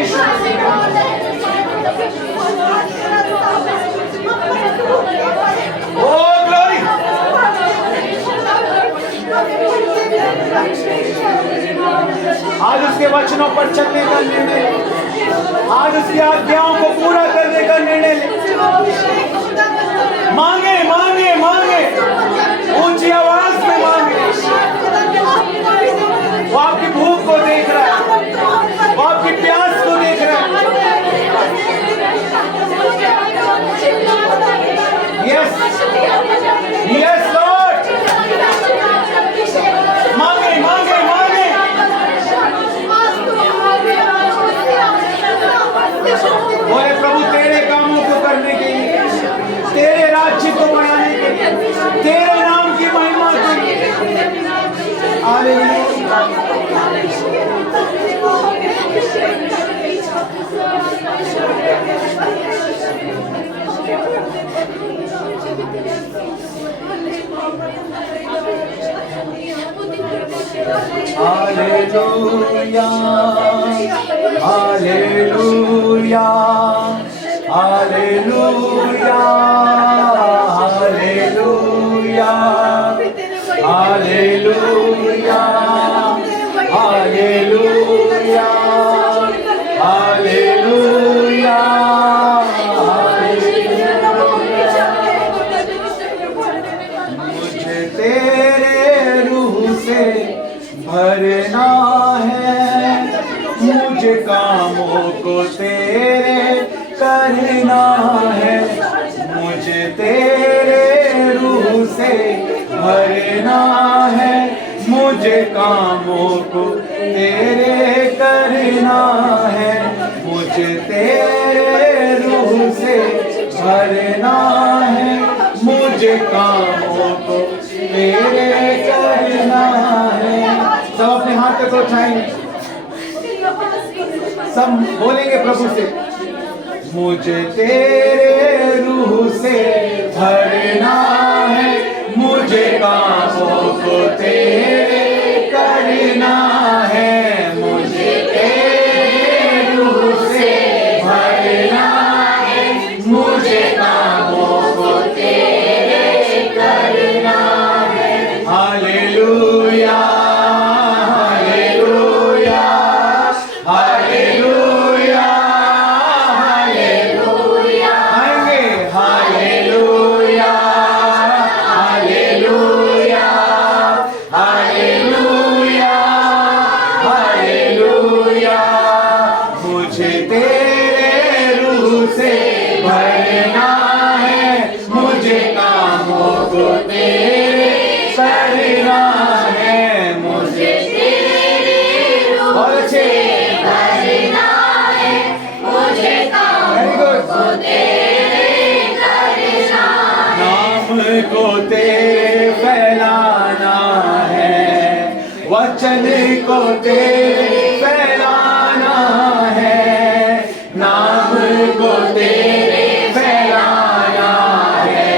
ओ ग्लोरी। आज उसके वचनों पर चलने का निर्णय, आज उसकी आज्ञाओं को पूरा करने का निर्णय ले। मांगे मांगे मांगे, ऊंची आवाज में मांगे। वो आपकी भूख को देख रहा है, वो आपकी प्यास को देख रहा है। Yes yes Lord. मांगे मांगे मांगे। बोले, प्रभु तेरे कामों को करने के लिए, तेरे राज्य को बनाने के लिए, तेरे नाम की महिमा के लिए। Hallelujah. Hallelujah hallelujah hallelujah hallelujah hallelujah hallelujah hallelujah. मुझे तेरे रूह से भरना है, मुझे कामों को तेरे करना है। मुझे तेरे रूह से भरना है, मुझे कामों को तेरे करना है। मुझे तेरे रूह से भरना है, मुझे कामों को तेरे करना है। सब अपने हाथ को उठाएंगे, सब बोलेंगे प्रभु से, मुझे तेरे रूह से भरना है, मुझे कामों को तेरे करना है, मुझे तेरे रूह से भरना है, मुझे कामों को तेरे करना है। हालेलुया हालेलुया हालेलुया हालेलुया आएंगे हालेलुया हालेलुया हालेलुया हालेलुया मुझे तेरे रूह से भरना है, मुझे कामों को तेरे करना है, मुझे तेरे रूह से भरना है, मुझे कामों को तेरे करना है। नाम को तेरे फैलाना है, वचन को तेरे फैलाना है, नाम को तेरे फैलाना है,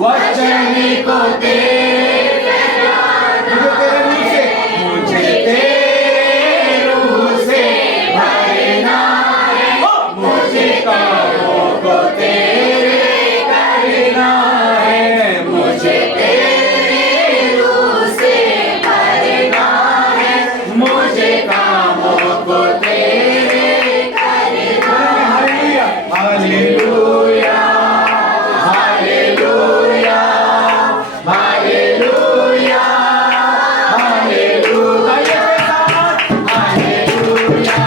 वचन को तेरे फैलाना है, मुझे तेरे रूह से भरना है, मुझे कामों को तेरे करना है, मुझे तेरे रूह से भरना है, मुझे कामों को तेरे करना है। Hallelujah hallelujah hallelujah hallelujah hallelujah hallelujah